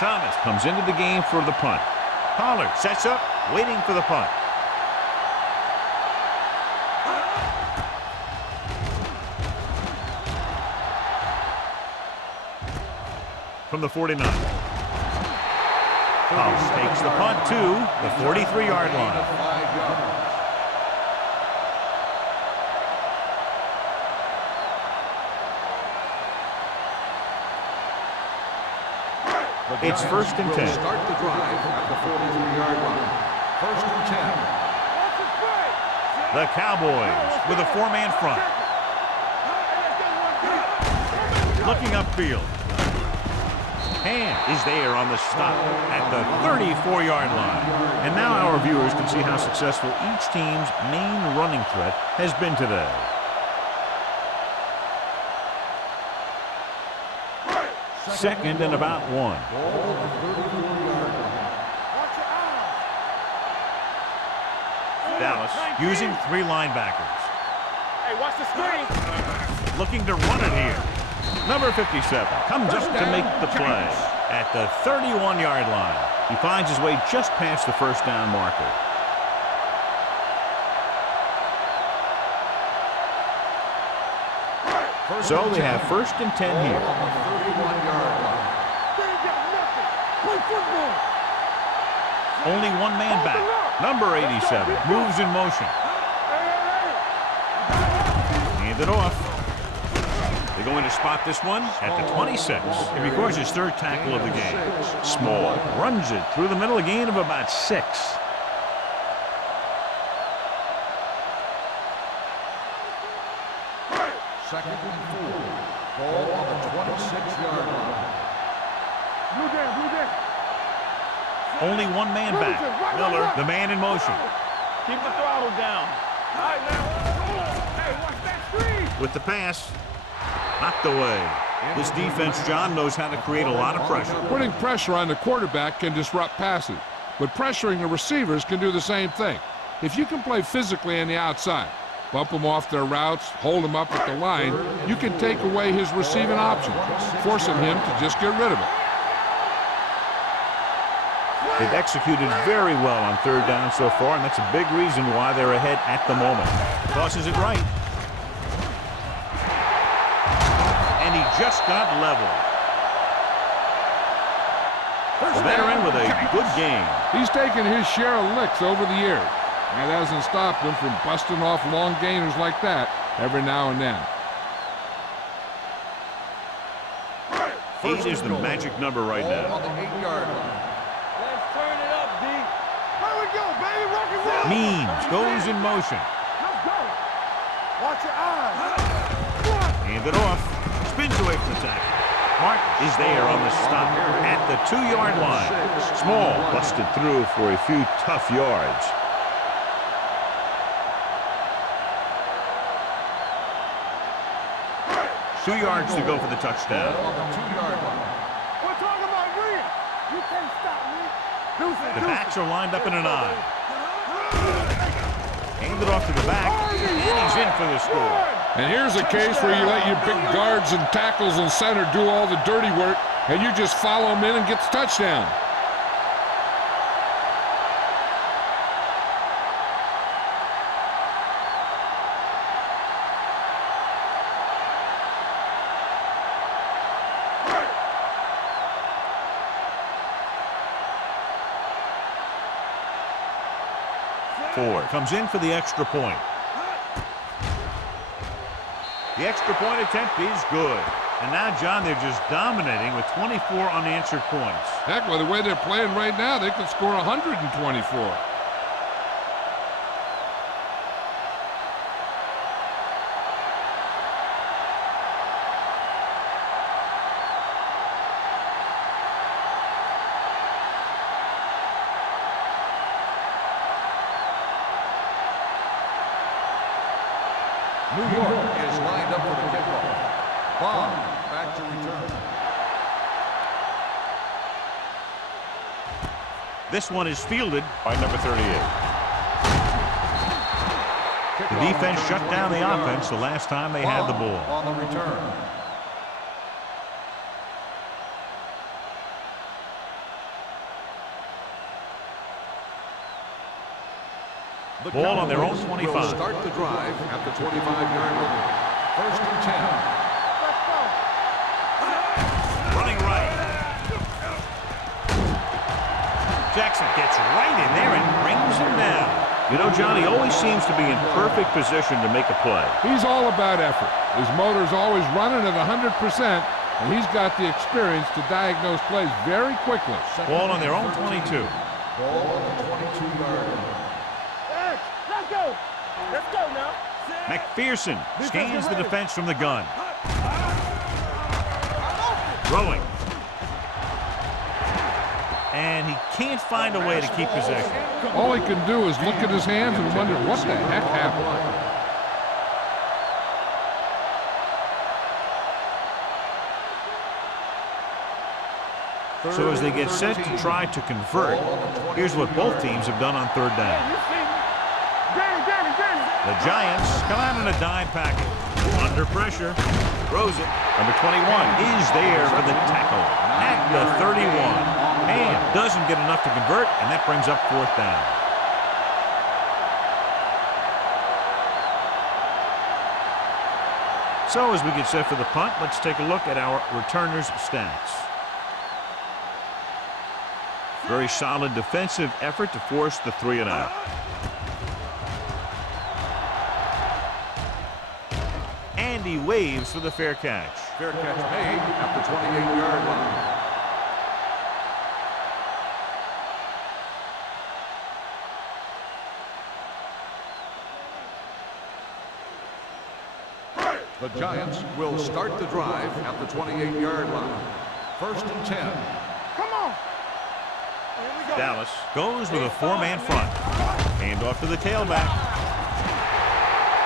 Thomas comes into the game for the punt. Pollard sets up, waiting for the punt. From the 49. Pollard takes the punt to the 43-yard line. 5 yards. It's 1st and 10. Start the drive at the 43-yard line. 1st and 10. The Cowboys with a 4-man front. Looking upfield. And is there on the stop at the 34-yard line. And now our viewers can see how successful each team's main running threat has been today. Second and about 1. Dallas using 3 linebackers. Hey, watch the screen. Looking to run it here. Number 57 comes up to make the play at the 31-yard line. He finds his way just past the 1st down marker. So they have 1st and 10 here. On the 31-yard line. They ain't got nothing. Play football. Only 1 man back. Number 87 moves in motion. Hand it off. They're going to spot this one at the 26. He records his 3rd tackle of the game. Small runs it through the middle, a gain of about 6. Second and 4. Ball on the 26-yard line. Blue down, blue down. Only 1 man back. Miller, the man in motion. Keep the throttle down. All right, now. Hey, watch that screen. With the pass, knocked away. This defense, John, knows how to create a lot of pressure. Putting pressure on the quarterback can disrupt passes, but pressuring the receivers can do the same thing. If you can play physically on the outside, bump them off their routes, hold them up at the line, you can take away his receiving options, forcing him to just get rid of it. They've executed very well on 3rd down so far, and that's a big reason why they're ahead at the moment. Tosses it right. And he just got leveled. They're in with a good game. He's taken his share of licks over the years. That hasn't stopped him from busting off long gainers like that every now and then. 8 is the magic number right Ball now. on the 8-yard line. Let's turn it up, D. Here we go, baby. Rock and roll. Means goes in motion. Let's go. Watch your eyes. Hand it off. Spins away from the tackle. Martin is there on the stop at the 2-yard line. Small busted through for a few tough yards. Two yards to go for the touchdown. On the 2-yard line. We're talking about Green. You can't stop me. The backs are lined up in an eye. Hand it off to the back, and he's in for the score. And here's a case where you let your big guards and tackles and center do all the dirty work, and you just follow them in and get the touchdown. Ford comes in for the extra point. The extra point attempt is good. And now, John, they're just dominating with 24 unanswered points. Heck, with the way they're playing right now, they could score 124. New York is lined up for the kickoff. Bond back to return. This one is fielded by number 38. The defense shut down the offense the last time they had the ball. On the return. The Ball on their own Cowboys 25. will start the drive at the 25-yard line. First and 10. Running right. Jackson gets right in there and brings him down. You know, John, he always seems to be in perfect position to make a play. He's all about effort. His motor's always running at 100%, and he's got the experience to diagnose plays very quickly. Ball on their own 22. Ball on the 22-yard line. Let's go. Let's go now. McPherson scans the defense from the gun. Throwing. And he can't find a way to keep possession. All he can do is look at his hands and wonder what the heck happened. So as they get set to try to convert, here's what both teams have done on third down. The Giants come out in a dime package. Under pressure. Throws it. Number 21 is there for the tackle at the 31. And doesn't get enough to convert, and that brings up fourth down. So as we get set for the punt, let's take a look at our returners' stats. Very solid defensive effort to force the 3 and out. And he waves for the fair catch. Fair catch made at the 28-yard line. The Giants will start the drive at the 28-yard line. First and 10. Come on. Here we go. Dallas goes with a 4-man front. Hand off to the tailback.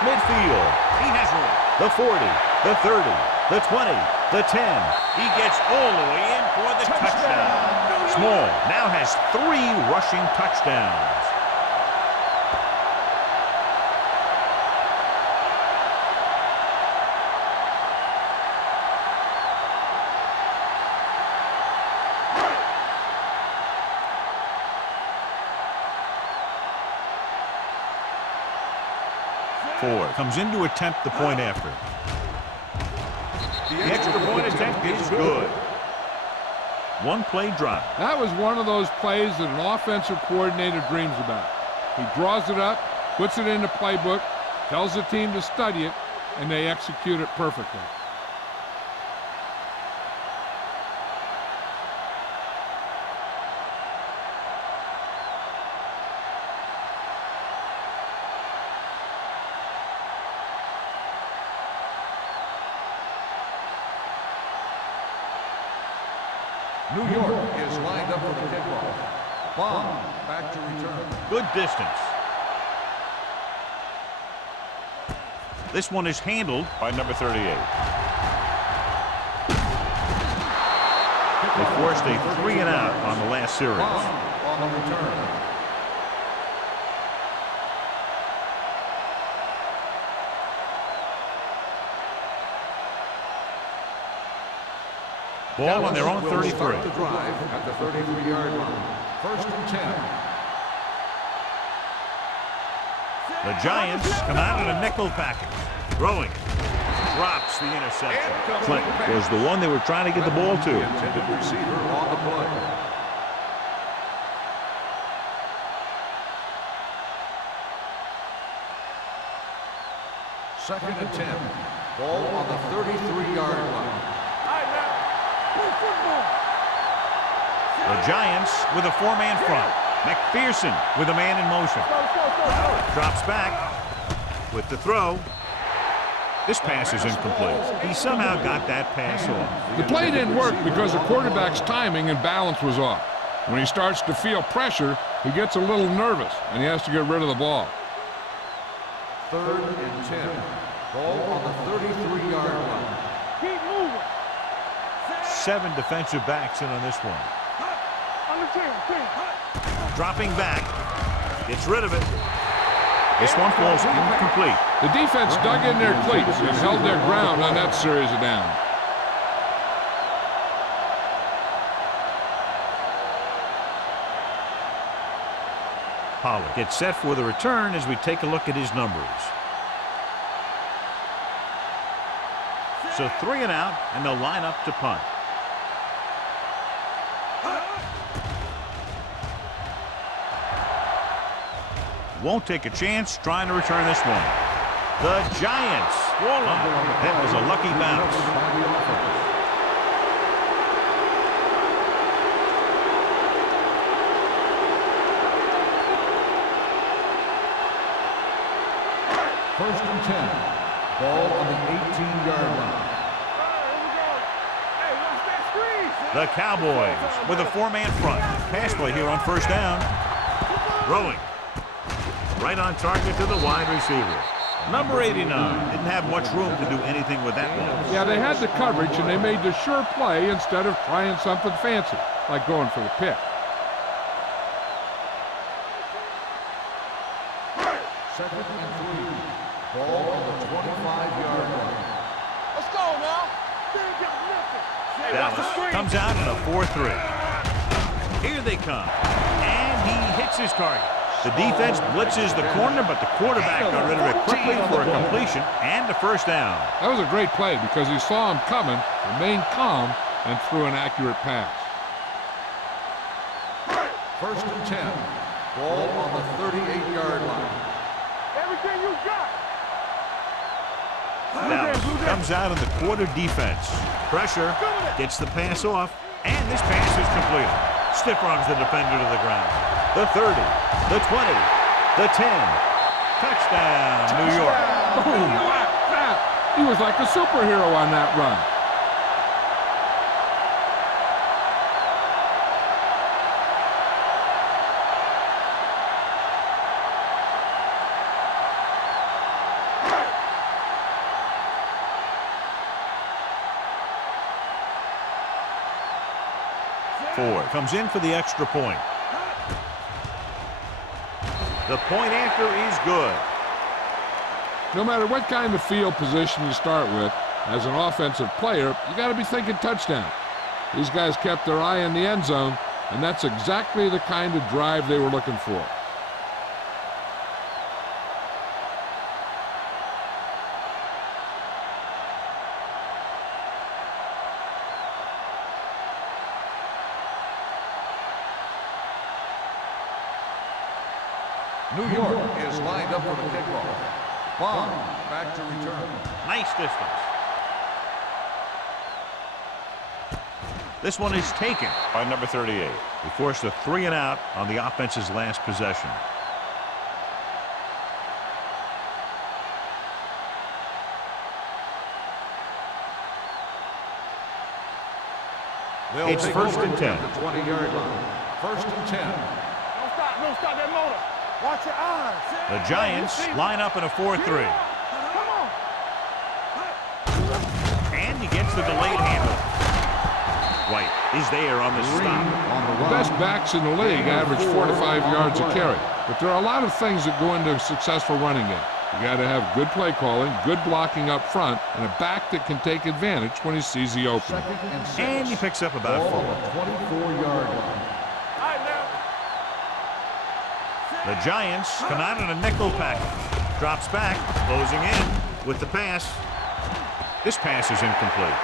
Midfield. He has room. The 40, the 30, the 20, the 10. He gets all the way in for the touchdown. Small now has 3 rushing touchdowns. Ford comes in to attempt the point after. The extra point attempt is good. One-play drive. That was one of those plays that an offensive coordinator dreams about. He draws it up, puts it in the playbook, tells the team to study it, and they execute it perfectly. New York is lined up for the kickoff. Bond back to return. Good distance. This one is handled by number 38. They forced a 3 and out on the last series. Bond on the return. Ball on their own Will 33. start the drive at the 33-yard line. First and 10. The Giants come out in a nickel package. Throwing. Drops the interception. Clinton was the one they were trying to get the ball to. The intended receiver on the play. Second and 10. Ball on the 33-yard line. The Giants with a four-man front. McPherson with a man in motion. Drops back with the throw. This pass is incomplete. He somehow got that pass off. The play didn't work because the quarterback's timing and balance was off. When he starts to feel pressure, he gets a little nervous, and he has to get rid of the ball. 3rd and 10. Ball on the 33-yard line. Keep moving. 7 defensive backs in on this one. On the 10. Dropping back. Gets rid of it. This one falls incomplete. The defense dug in their cleats and held their ground on that series of downs. Pollard gets set for the return as we take a look at his numbers. So 3 and out, and they'll line up to punt. Won't take a chance trying to return this one. The Giants. That was a lucky bounce. First and 10. Ball on the 18-yard line. The Cowboys with a four-man front. Pass play here on first down. Throwing. Right on target to the wide receiver. Number 89 didn't have much room to do anything with that one. Yeah, they had the coverage, and they made the sure play instead of trying something fancy, like going for the pick. 2nd and 3. Ball on the 25-yard line. Let's go now. Dallas comes out in a 4-3. Here they come. And he hits his target. The defense blitzes the corner, but the quarterback got rid of it quickly for a completion and a first down. That was a great play because he saw him coming, remained calm, and threw an accurate pass. First and 10. Ball on the 38-yard line. Everything you got. Dallas comes out in the quarter defense. Pressure, gets the pass off, and this pass is completed. Stiff arms the defender to the ground. The 30, the 20, the 10. Touchdown, New York. Boom! He was like a superhero on that run. Ford comes in for the extra point. The point after is good. No matter what kind of field position you start with, as an offensive player, you got to be thinking touchdown. These guys kept their eye on the end zone, and that's exactly the kind of drive they were looking for. New York is lined up for the kickoff. Bond back to return. Nice distance. This one is taken by number 38. We forced a 3 and out on the offense's last possession. It's first and 10. At the 20-yard line. First and 10. Don't stop that motor. Watch your eyes. The Giants line up in a 4-3. Come on. And he gets the delayed handle. White is there on the stop. The best backs in the league average 4 to 5 yards a carry. But there are a lot of things that go into a successful running game. You got to have good play calling, good blocking up front, and a back that can take advantage when he sees the opening. And he picks up about 4. 24-yard line. The Giants come out in a nickel package. Drops back, closing in with the pass. This pass is incomplete.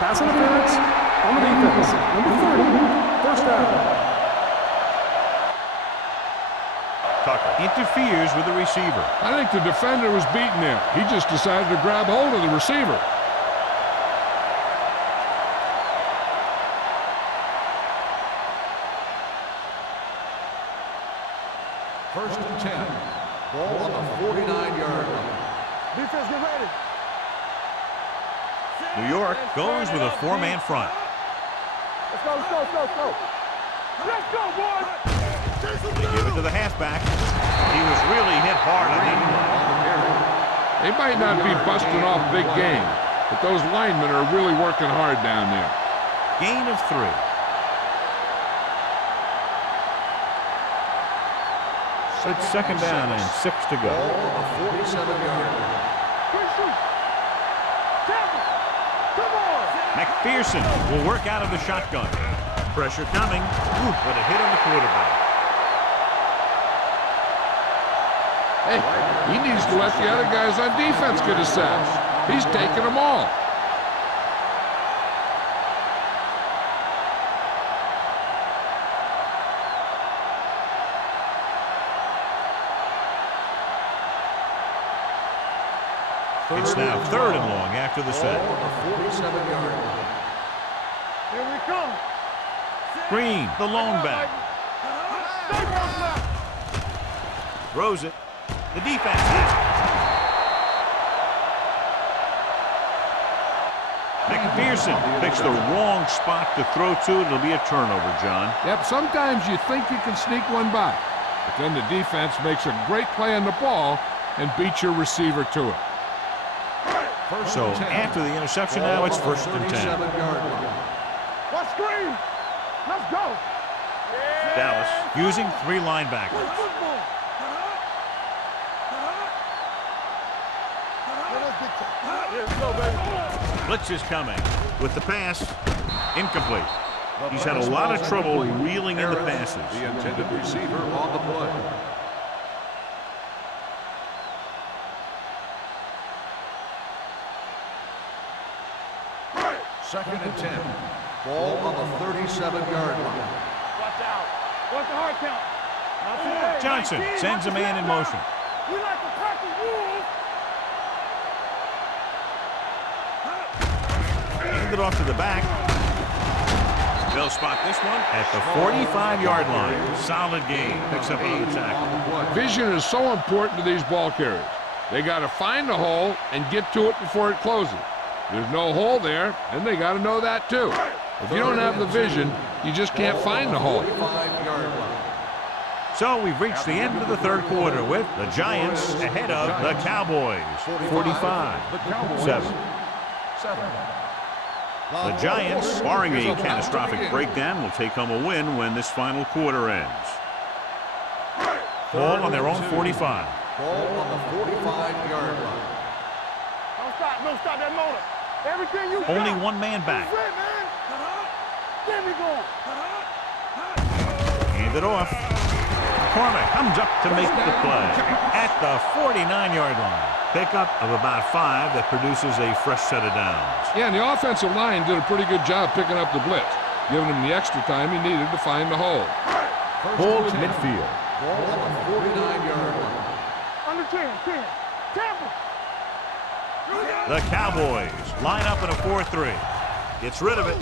Pass interference on the defense. Number 30, first down. Tucker interferes with the receiver. I think the defender was beaten there. He just decided to grab hold of the receiver. First and 10. Ball on the 49-yard line. Defense, get ready. New York goes with a four-man front. Let's go, let's go, let's go, let's go. Let's go, boys. They give it to the halfback. He was really hit hard on that play. They might not be busting off big game, but those linemen are really working hard down there. Gain of 3. It's second down and 6 to go. Ball on the 47-yard line. Come on. McPherson will work out of the shotgun. Pressure coming. Ooh, what a hit on the quarterback. Hey, he needs to let the other guys on defense get a sack. He's taking them all. It's now third and long after the set. Ball on the 47-yard line. Here we come. Green, the lone back. Throws it. The defense has it. McPherson picks the wrong spot to throw to. It'll be a turnover, John. Yep, sometimes you think you can sneak one by, but then the defense makes a great play on the ball and beats your receiver to it. So after the interception, now it's first and 10. Let's screen. Let's go. Dallas using 3 linebackers. Blitz is coming with the pass. Incomplete. He's had a lot of trouble reeling in the passes. The intended receiver on the play. Second and 10. Ball on the 37-yard line. Watch out. What's the hard count? Not today. Johnson sends a man in motion. We like to practice rules. Hand it off to the back. They'll spot this one at the 45-yard line. Solid game. Picks up another tackle. Vision is so important to these ball carriers. They got to find the hole and get to it before it closes. There's no hole there, and they got to know that too. If you don't have the vision, you just can't find the hole. So we've reached the end of the third quarter with the Giants ahead of the Cowboys, 45-7. The Giants, barring a catastrophic breakdown, will take home a win when this final quarter ends. Ball on their own 45. Ball on the 45-yard line. Don't stop that motor. Everything you Only got. one man back. That's it, man. There we go. Hand it off. McCormick comes up to make the play at the 49-yard line. Pickup of about 5 that produces a fresh set of downs. Yeah, and the offensive line did a pretty good job picking up the blitz, giving him the extra time he needed to find the hole. Hold at midfield. Ball on the 49-yard line. Under 10. Tampa. The Cowboys line up in a 4-3. Gets rid of it.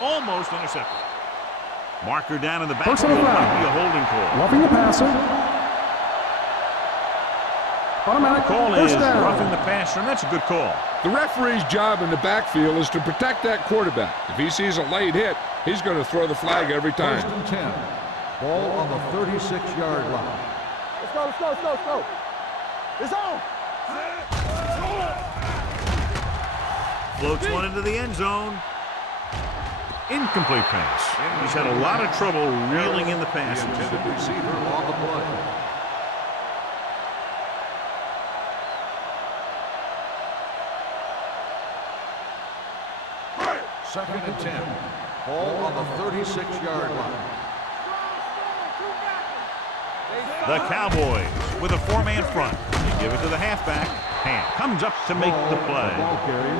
Almost intercepted. Marker down in the back. Personal foul. Might be a holding call. Roughing the passer. Automatic Call is first down. roughing the passer, and that's a good call. The referee's job in the backfield is to protect that quarterback. If he sees a late hit, he's going to throw the flag every time. First and 10. Ball on the 36-yard line. Let's go. It's on. Floats one into the end zone. Incomplete pass. He's had a lot of trouble reeling in the The passes. intended receiver on the play. Second and 10. Ball on the 36-yard line. The Cowboys with a 4-man front. They give it to the halfback. Ham comes up to make the play.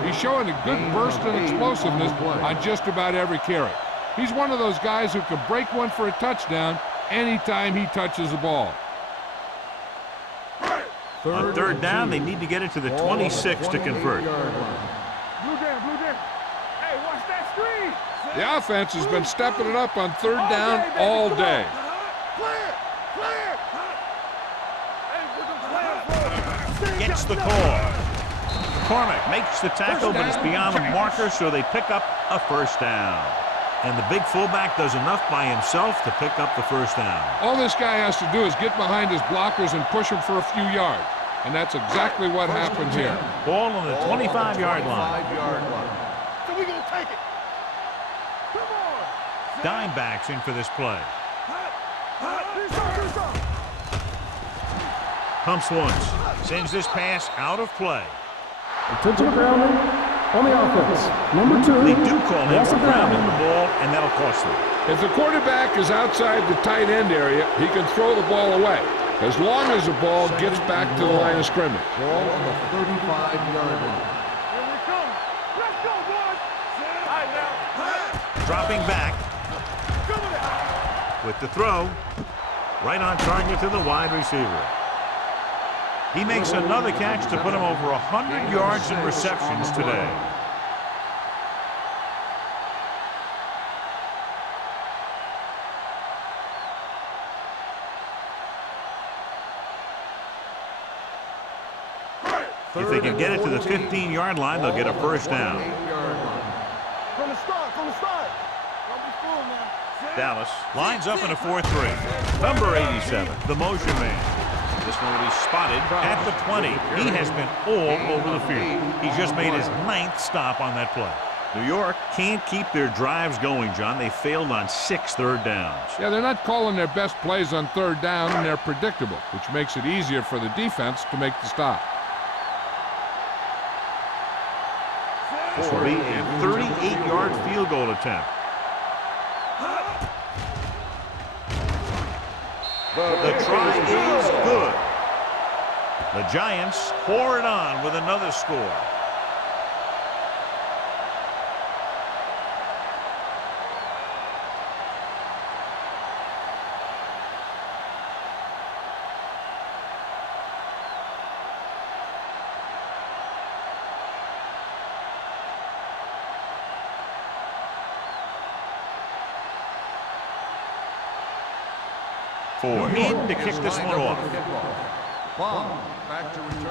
He's showing a good burst and explosiveness on just about every carry. He's one of those guys who can break one for a touchdown anytime he touches the ball. On third down, they need to get it to the 26 to convert. Blue down, blue down. Hey, watch that screen. The offense has been stepping it up on third down all day. Clear, clear. Gets the call. McCormick makes the tackle, but it's beyond the marker, so they pick up a first down. And the big fullback does enough by himself to pick up the first down. All this guy has to do is get behind his blockers and push him for a few yards. And that's exactly what happened here. Ball on the 25-yard line. So we gonna take it. Come on. Dime backs in for this play. Pumps once. Sends this pass out of play. Intentional grounding on the offense. Number 2. They do call him for Loss of grounding ground. the ball, and that'll cost them. If the quarterback is outside the tight end area, he can throw the ball away, as long as the ball gets back to the line of scrimmage. Ball on the 35-yard line. Here we come. Let's go, boys. All right, now. Dropping back with the throw. Right on target to the wide receiver. He makes another catch to put him over 100 yards in receptions today. If they can get it to the 15-yard line, they'll get a first down. From the start, from the start. Don't be fooled now. Dallas lines up in a 4-3. Number 87, the motion man. This one will be spotted at the 20. He has been all over the field. He just made his 9th stop on that play. New York can't keep their drives going, John. They failed on 6 third downs. Yeah, they're not calling their best plays on third down, and they're predictable, which makes it easier for the defense to make the stop. This will be a 38-yard field goal attempt. The try is good. The Giants pour it on with another score. In to kick this one off.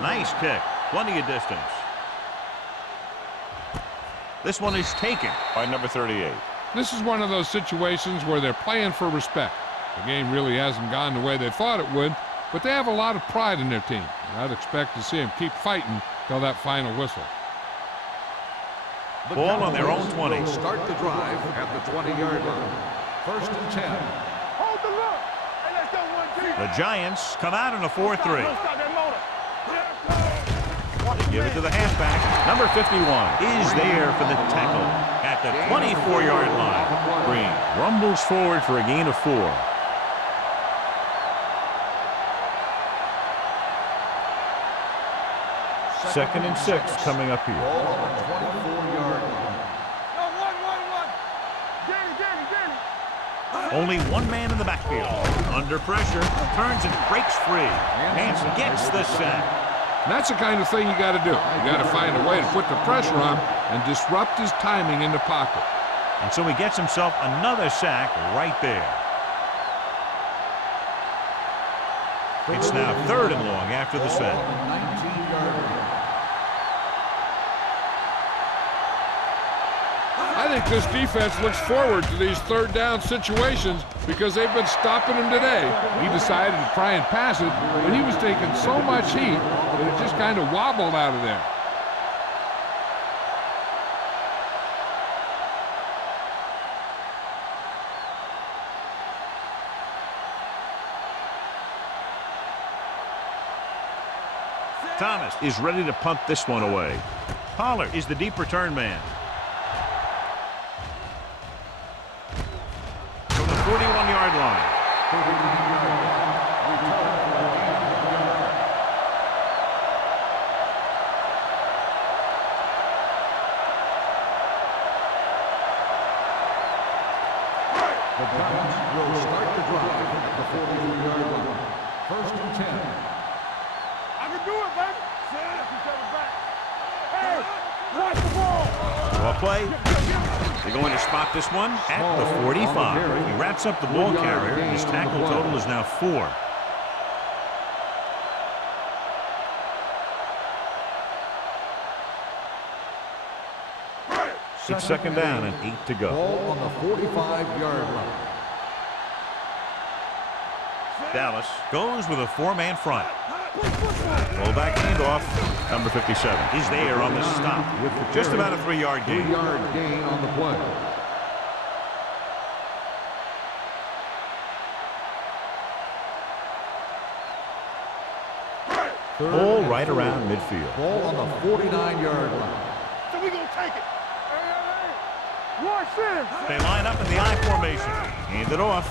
Nice kick. Plenty of distance. This one is taken by number 38. This is one of those situations where they're playing for respect. The game really hasn't gone the way they thought it would, but they have a lot of pride in their team. And I'd expect to see them keep fighting till that final whistle. Ball on their own 20. Start the drive at the 20-yard line. 1st and 10. Hold the look. Hey, let's go 1-2. The Giants come out in a 4-3. Don't stop that motor. They give it to the halfback. Number 51 is there for the tackle at the 24-yard line. Green rumbles forward for a gain of 4. Second and 6 coming up here. Ball on the 24-yard line. No, 1-1-1. Danny. Only one man in the backfield. Under pressure, turns and breaks free. Hanson gets the sack. And that's the kind of thing you got to do. You got to find a way to put the pressure on and disrupt his timing in the pocket. And so he gets himself another sack right there. It's now 3rd and long after the sack. 19-yard line. I think this defense looks forward to these third down situations because they've been stopping him today. He decided to try and pass it, but he was taking so much heat that it just kind of wobbled out of there. Thomas is ready to punt this one away. Pollard is the deep return man. From the 41-yard line. The Giants will start the drive at the 43-yard line. 1st and 10. I can can do it, baby. Let's each other back. Hey, watch the ball. Well play. They're going to spot this one at the 45. He wraps up the ball carrier. His tackle total is now 4. It's second down and 8 to go. Ball on the 45-yard line. Dallas goes with a 4-man front. Fullback handoff. Number 57 is there on the stop with just about a 3-yard gain. 3-yard gain on the play. Ball right around midfield. Ball on the 49-yard line. So we gonna take it. Hey. Watch this. They line up in the I formation. Hand it off.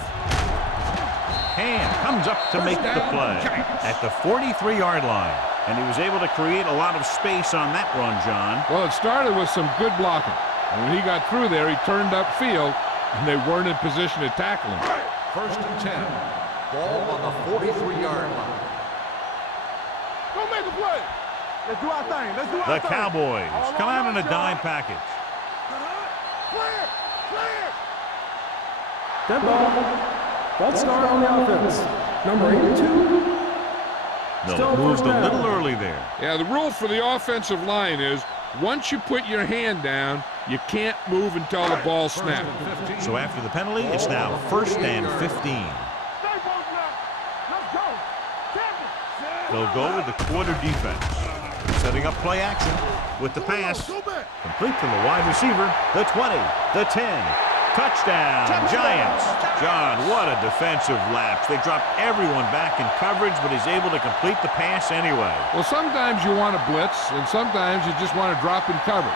Hand comes up to make the play at the 43-yard line. And he was able to create a lot of space on that run, John. Well, it started with some good blocking. And when he got through there, he turned upfield, and they weren't in position to tackle him. First and 10. Ball on the 43-yard line. Go make a play. Let's do our thing. Let's do our The thing. Cowboys come out in a dime package. Clear. Clear. Dead ball. False start on the offense. Number 82. No, it moved a little early there. Yeah, the rule for the offensive line is once you put your hand down, you can't move until the ball snaps. So after the penalty, it's now first and 15. Stay both now. Let's go. Tackle. They'll go with the quarter defense. Setting up play action with the pass. Go back. Complete to the wide receiver. The 20, the 10. Touchdown, Giants. John, what a defensive lapse. They dropped everyone back in coverage, but he's able to complete the pass anyway. Well, sometimes you want to blitz, and sometimes you just want to drop in coverage.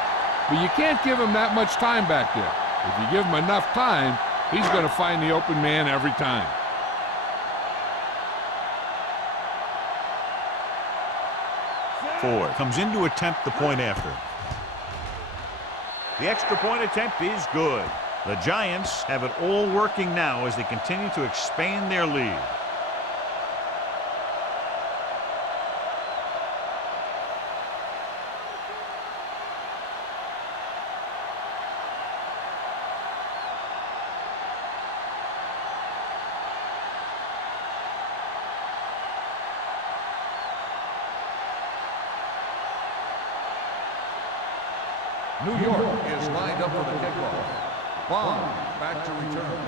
But you can't give him that much time back there. If you give him enough time, he's going to find the open man every time. Ford comes in to attempt the point after. The extra point attempt is good. The Giants have it all working now as they continue to expand their lead. New York is lined up for the kickoff. Bond back to return.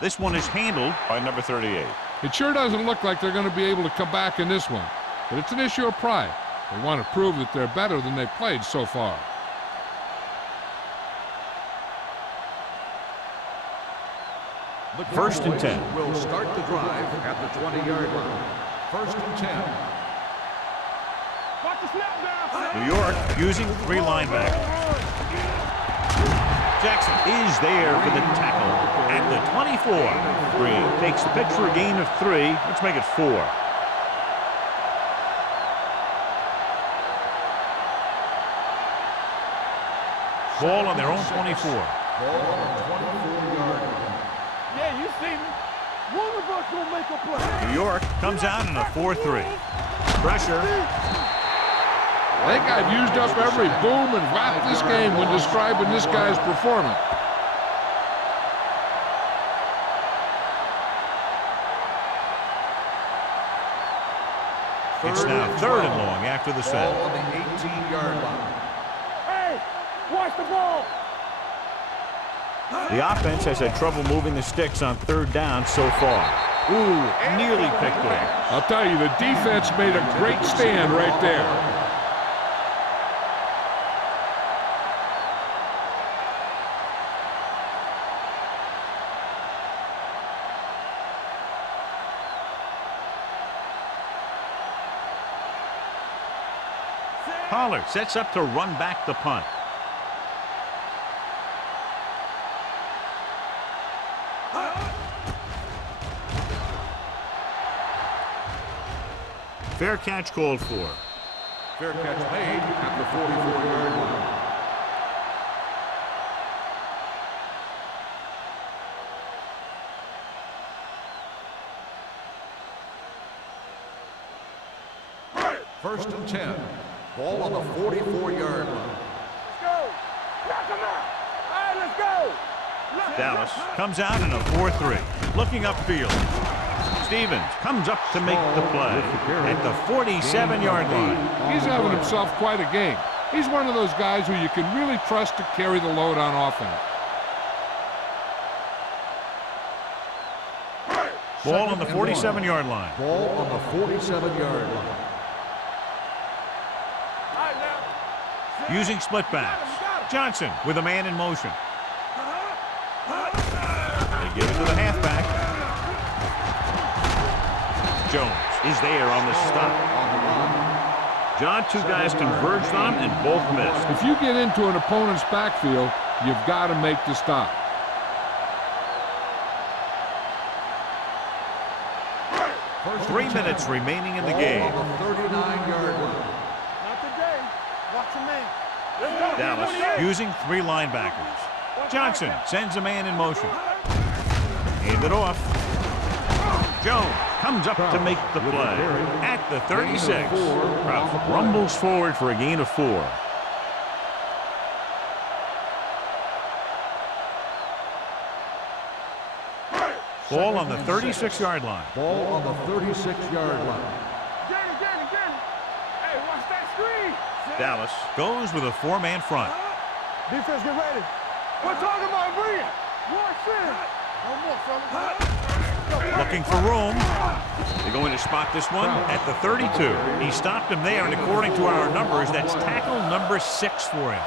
This one is handled by number 38. It sure doesn't look like they're going to be able to come back in this one, but it's an issue of pride. They want to prove that they're better than they've played so far. First and 10. Will start the drive at the 20-yard line. First and 10. Watch the snap down. New York using 3 linebackers. Jackson is there for the tackle at the 24. Green takes the pitch for a gain of 3. Let's make it 4. Ball on their own 24. Ball on the 24-yard line. Yeah, you see me. One of us will make a play. New York comes out in a 4-3. Pressure. I think I've used up every boom and whap this game when describing this guy's performance. It's now 3rd and long after the set. Ball on the 18-yard line. Hey, watch the ball. The offense has had trouble moving the sticks on 3rd down so far. Ooh, nearly picked off. I'll tell you, the defense made a great stand right there. Pollard sets up to run back the punt. Fair catch called for. Fair catch made at the 44-yard line. First and 10. Ball on the 44-yard line. Let's go. Knock him out. All right, let's go. Dallas comes out in a 4-3. Looking upfield. Stevens comes up to make the play at the 47-yard line. He's having himself quite a game. He's one of those guys who you can really trust to carry the load on offense. Ball on the 47-yard line. Ball on the 47-yard line. All right, now. Using split backs. Johnson with a man in motion. They give it to the halfback. Jones is there on the stop. John, two guys converged on him and both missed. If you get into an opponent's backfield, you've got to make the stop. First 3 and 10. minutes remaining in the game. Ball on the 39-yard line. Not today. Watch your man. Let's go. Dallas using 3 linebackers. Johnson sends a man in motion. Hand it off. Jones comes up to make the play at the 36. Kraft rumbles forward for a gain of 4. Ball on the 36-yard line. Ball on the 36-yard line. Danny. Hey, watch that screen. Dallas goes with a 4-man front. Defense, get ready. We're talking about bringing. Watch this. No more, fellas. Looking for room. They're going to spot this one at the 32. He stopped him there, and according to our numbers, that's tackle number 6 for him.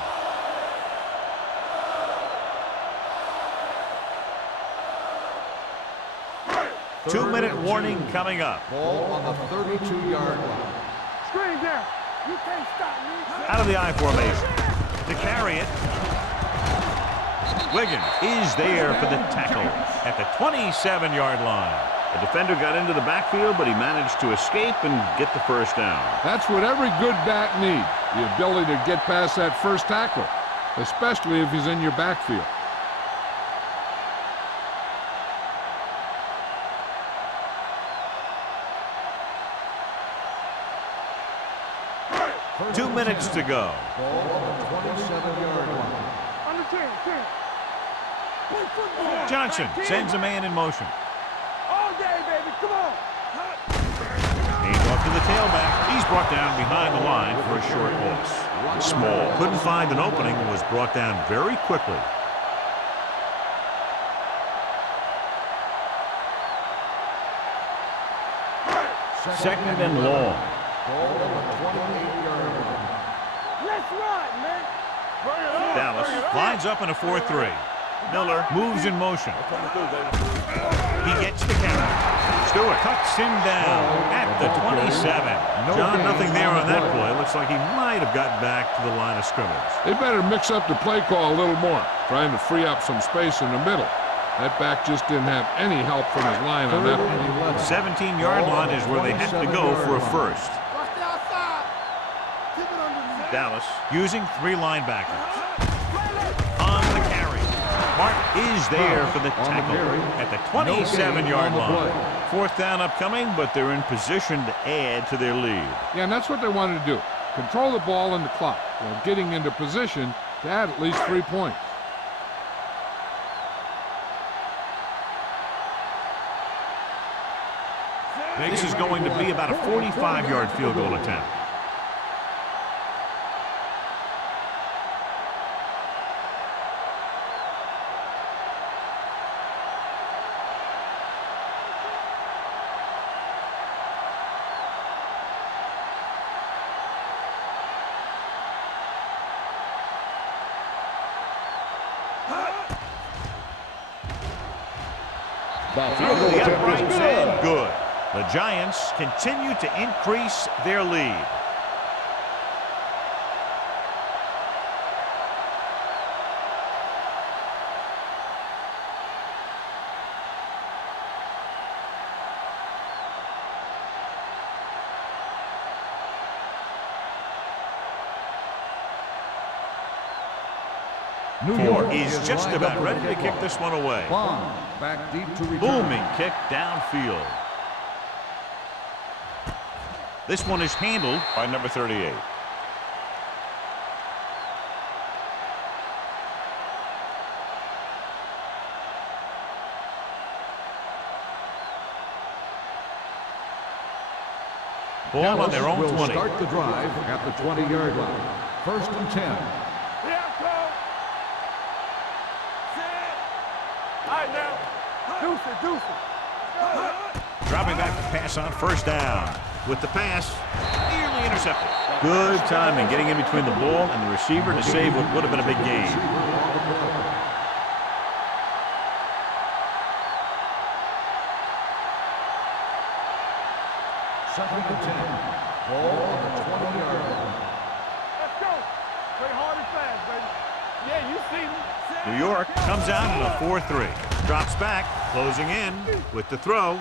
Two-minute warning coming up. Ball on the 32-yard line. Screen down. You can't stop me. Out of the I formation. To carry it. Wiggins is there for the tackle at the 27-yard line. The defender got into the backfield, but he managed to escape and get the first down. That's what every good back needs, the ability to get past that first tackle, especially if he's in your backfield. First 2 and minutes 10. to go. Ball on the 27-yard line. On the 10. Play football. Johnson sends a man in motion. All day, baby. Come on. Hands off to the tailback. He's brought down behind the line for a short loss. Small couldn't find an opening and was brought down very quickly. Second and long. Ball on the 28-yard line. Let's run, man. Bring it on. Dallas lines up in a 4-3. Miller moves in motion. He gets the count. Stewart cuts him down at the 27. John, nothing there on that play. Looks like he might have gotten back to the line of scrimmage. They better mix up the play call a little more, trying to free up some space in the middle. That back just didn't have any help from his line on that play. 17-yard line is where they have to go for a first. Watch the outside. Keep it underneath. Dallas using 3 linebackers. On the carry. Mark is there for the tackle at the 27-yard line. 4th down upcoming, but they're in position to add to their lead. Yeah, and that's what they wanted to do. Control the ball and the clock while getting into position to add at least 3 points. This is going to be about a 45-yard field goal attempt. Field goal The attempt uprights is and good. The Giants continue to increase their lead. New Ford York is just lined about up ready for to the kick kickoff. this one away. Bond back deep to return. Booming kick downfield. This one is handled by number 38. Ball on their own will 20. Start the drive at the 20-yard line. 1st and 10. Yeah, go. Set. All right, now. Deuce it. Dropping back to pass on 1st down. With the pass, nearly intercepted. Good timing getting in between the ball and the receiver to save what would have been a big gain. Second and 10. Ball on the 20-yard line. Let's go. Play hard and fast, baby. Yeah, you see me. New York comes out in a 4-3. Drops back, closing in with the throw.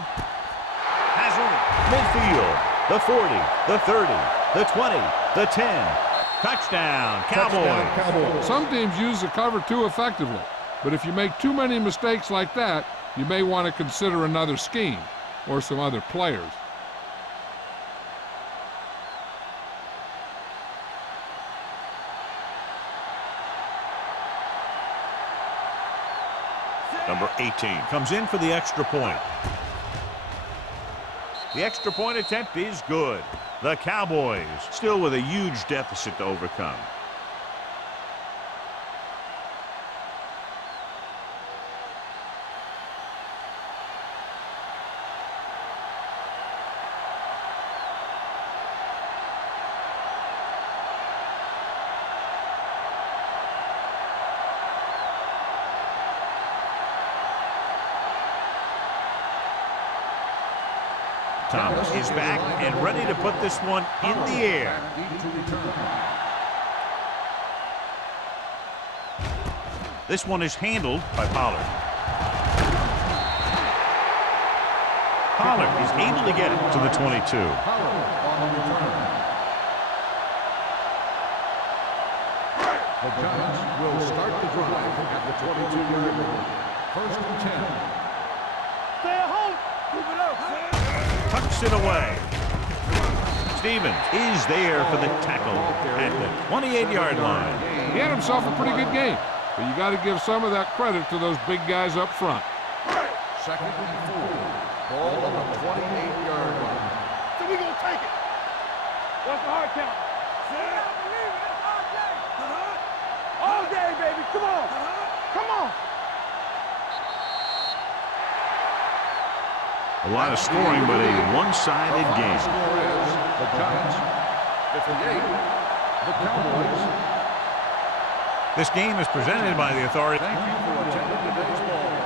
Has room. Midfield. The 40, the 30, the 20, the 10. Touchdown, Cowboys. Some teams use the cover too effectively, but if you make too many mistakes like that, you may want to consider another scheme or some other players. Number 18 comes in for the extra point. The extra point attempt is good. The Cowboys still with a huge deficit to overcome. Thomas is back and ready to put this one in the air. This one is handled by Pollard. Pollard is able to get it to the 22. The Giants will start the drive at the 22-yard line. 1st and 10. Stay at home. Move it up. Tucks it away. Stevens is there for the tackle at the 28-yard line. He had himself a pretty good game, but you got to give some of that credit to those big guys up front. 2nd and 4. Ball on the 28-yard line. So we gonna take it. What's the hard count? Set. I believe it. It's all day. All day, baby. Come on. Come on. A lot of scoring, but a one-sided The game. score is the Giants 58, the Cowboys. This game is presented by the authority. Thank you for attending today's ball game.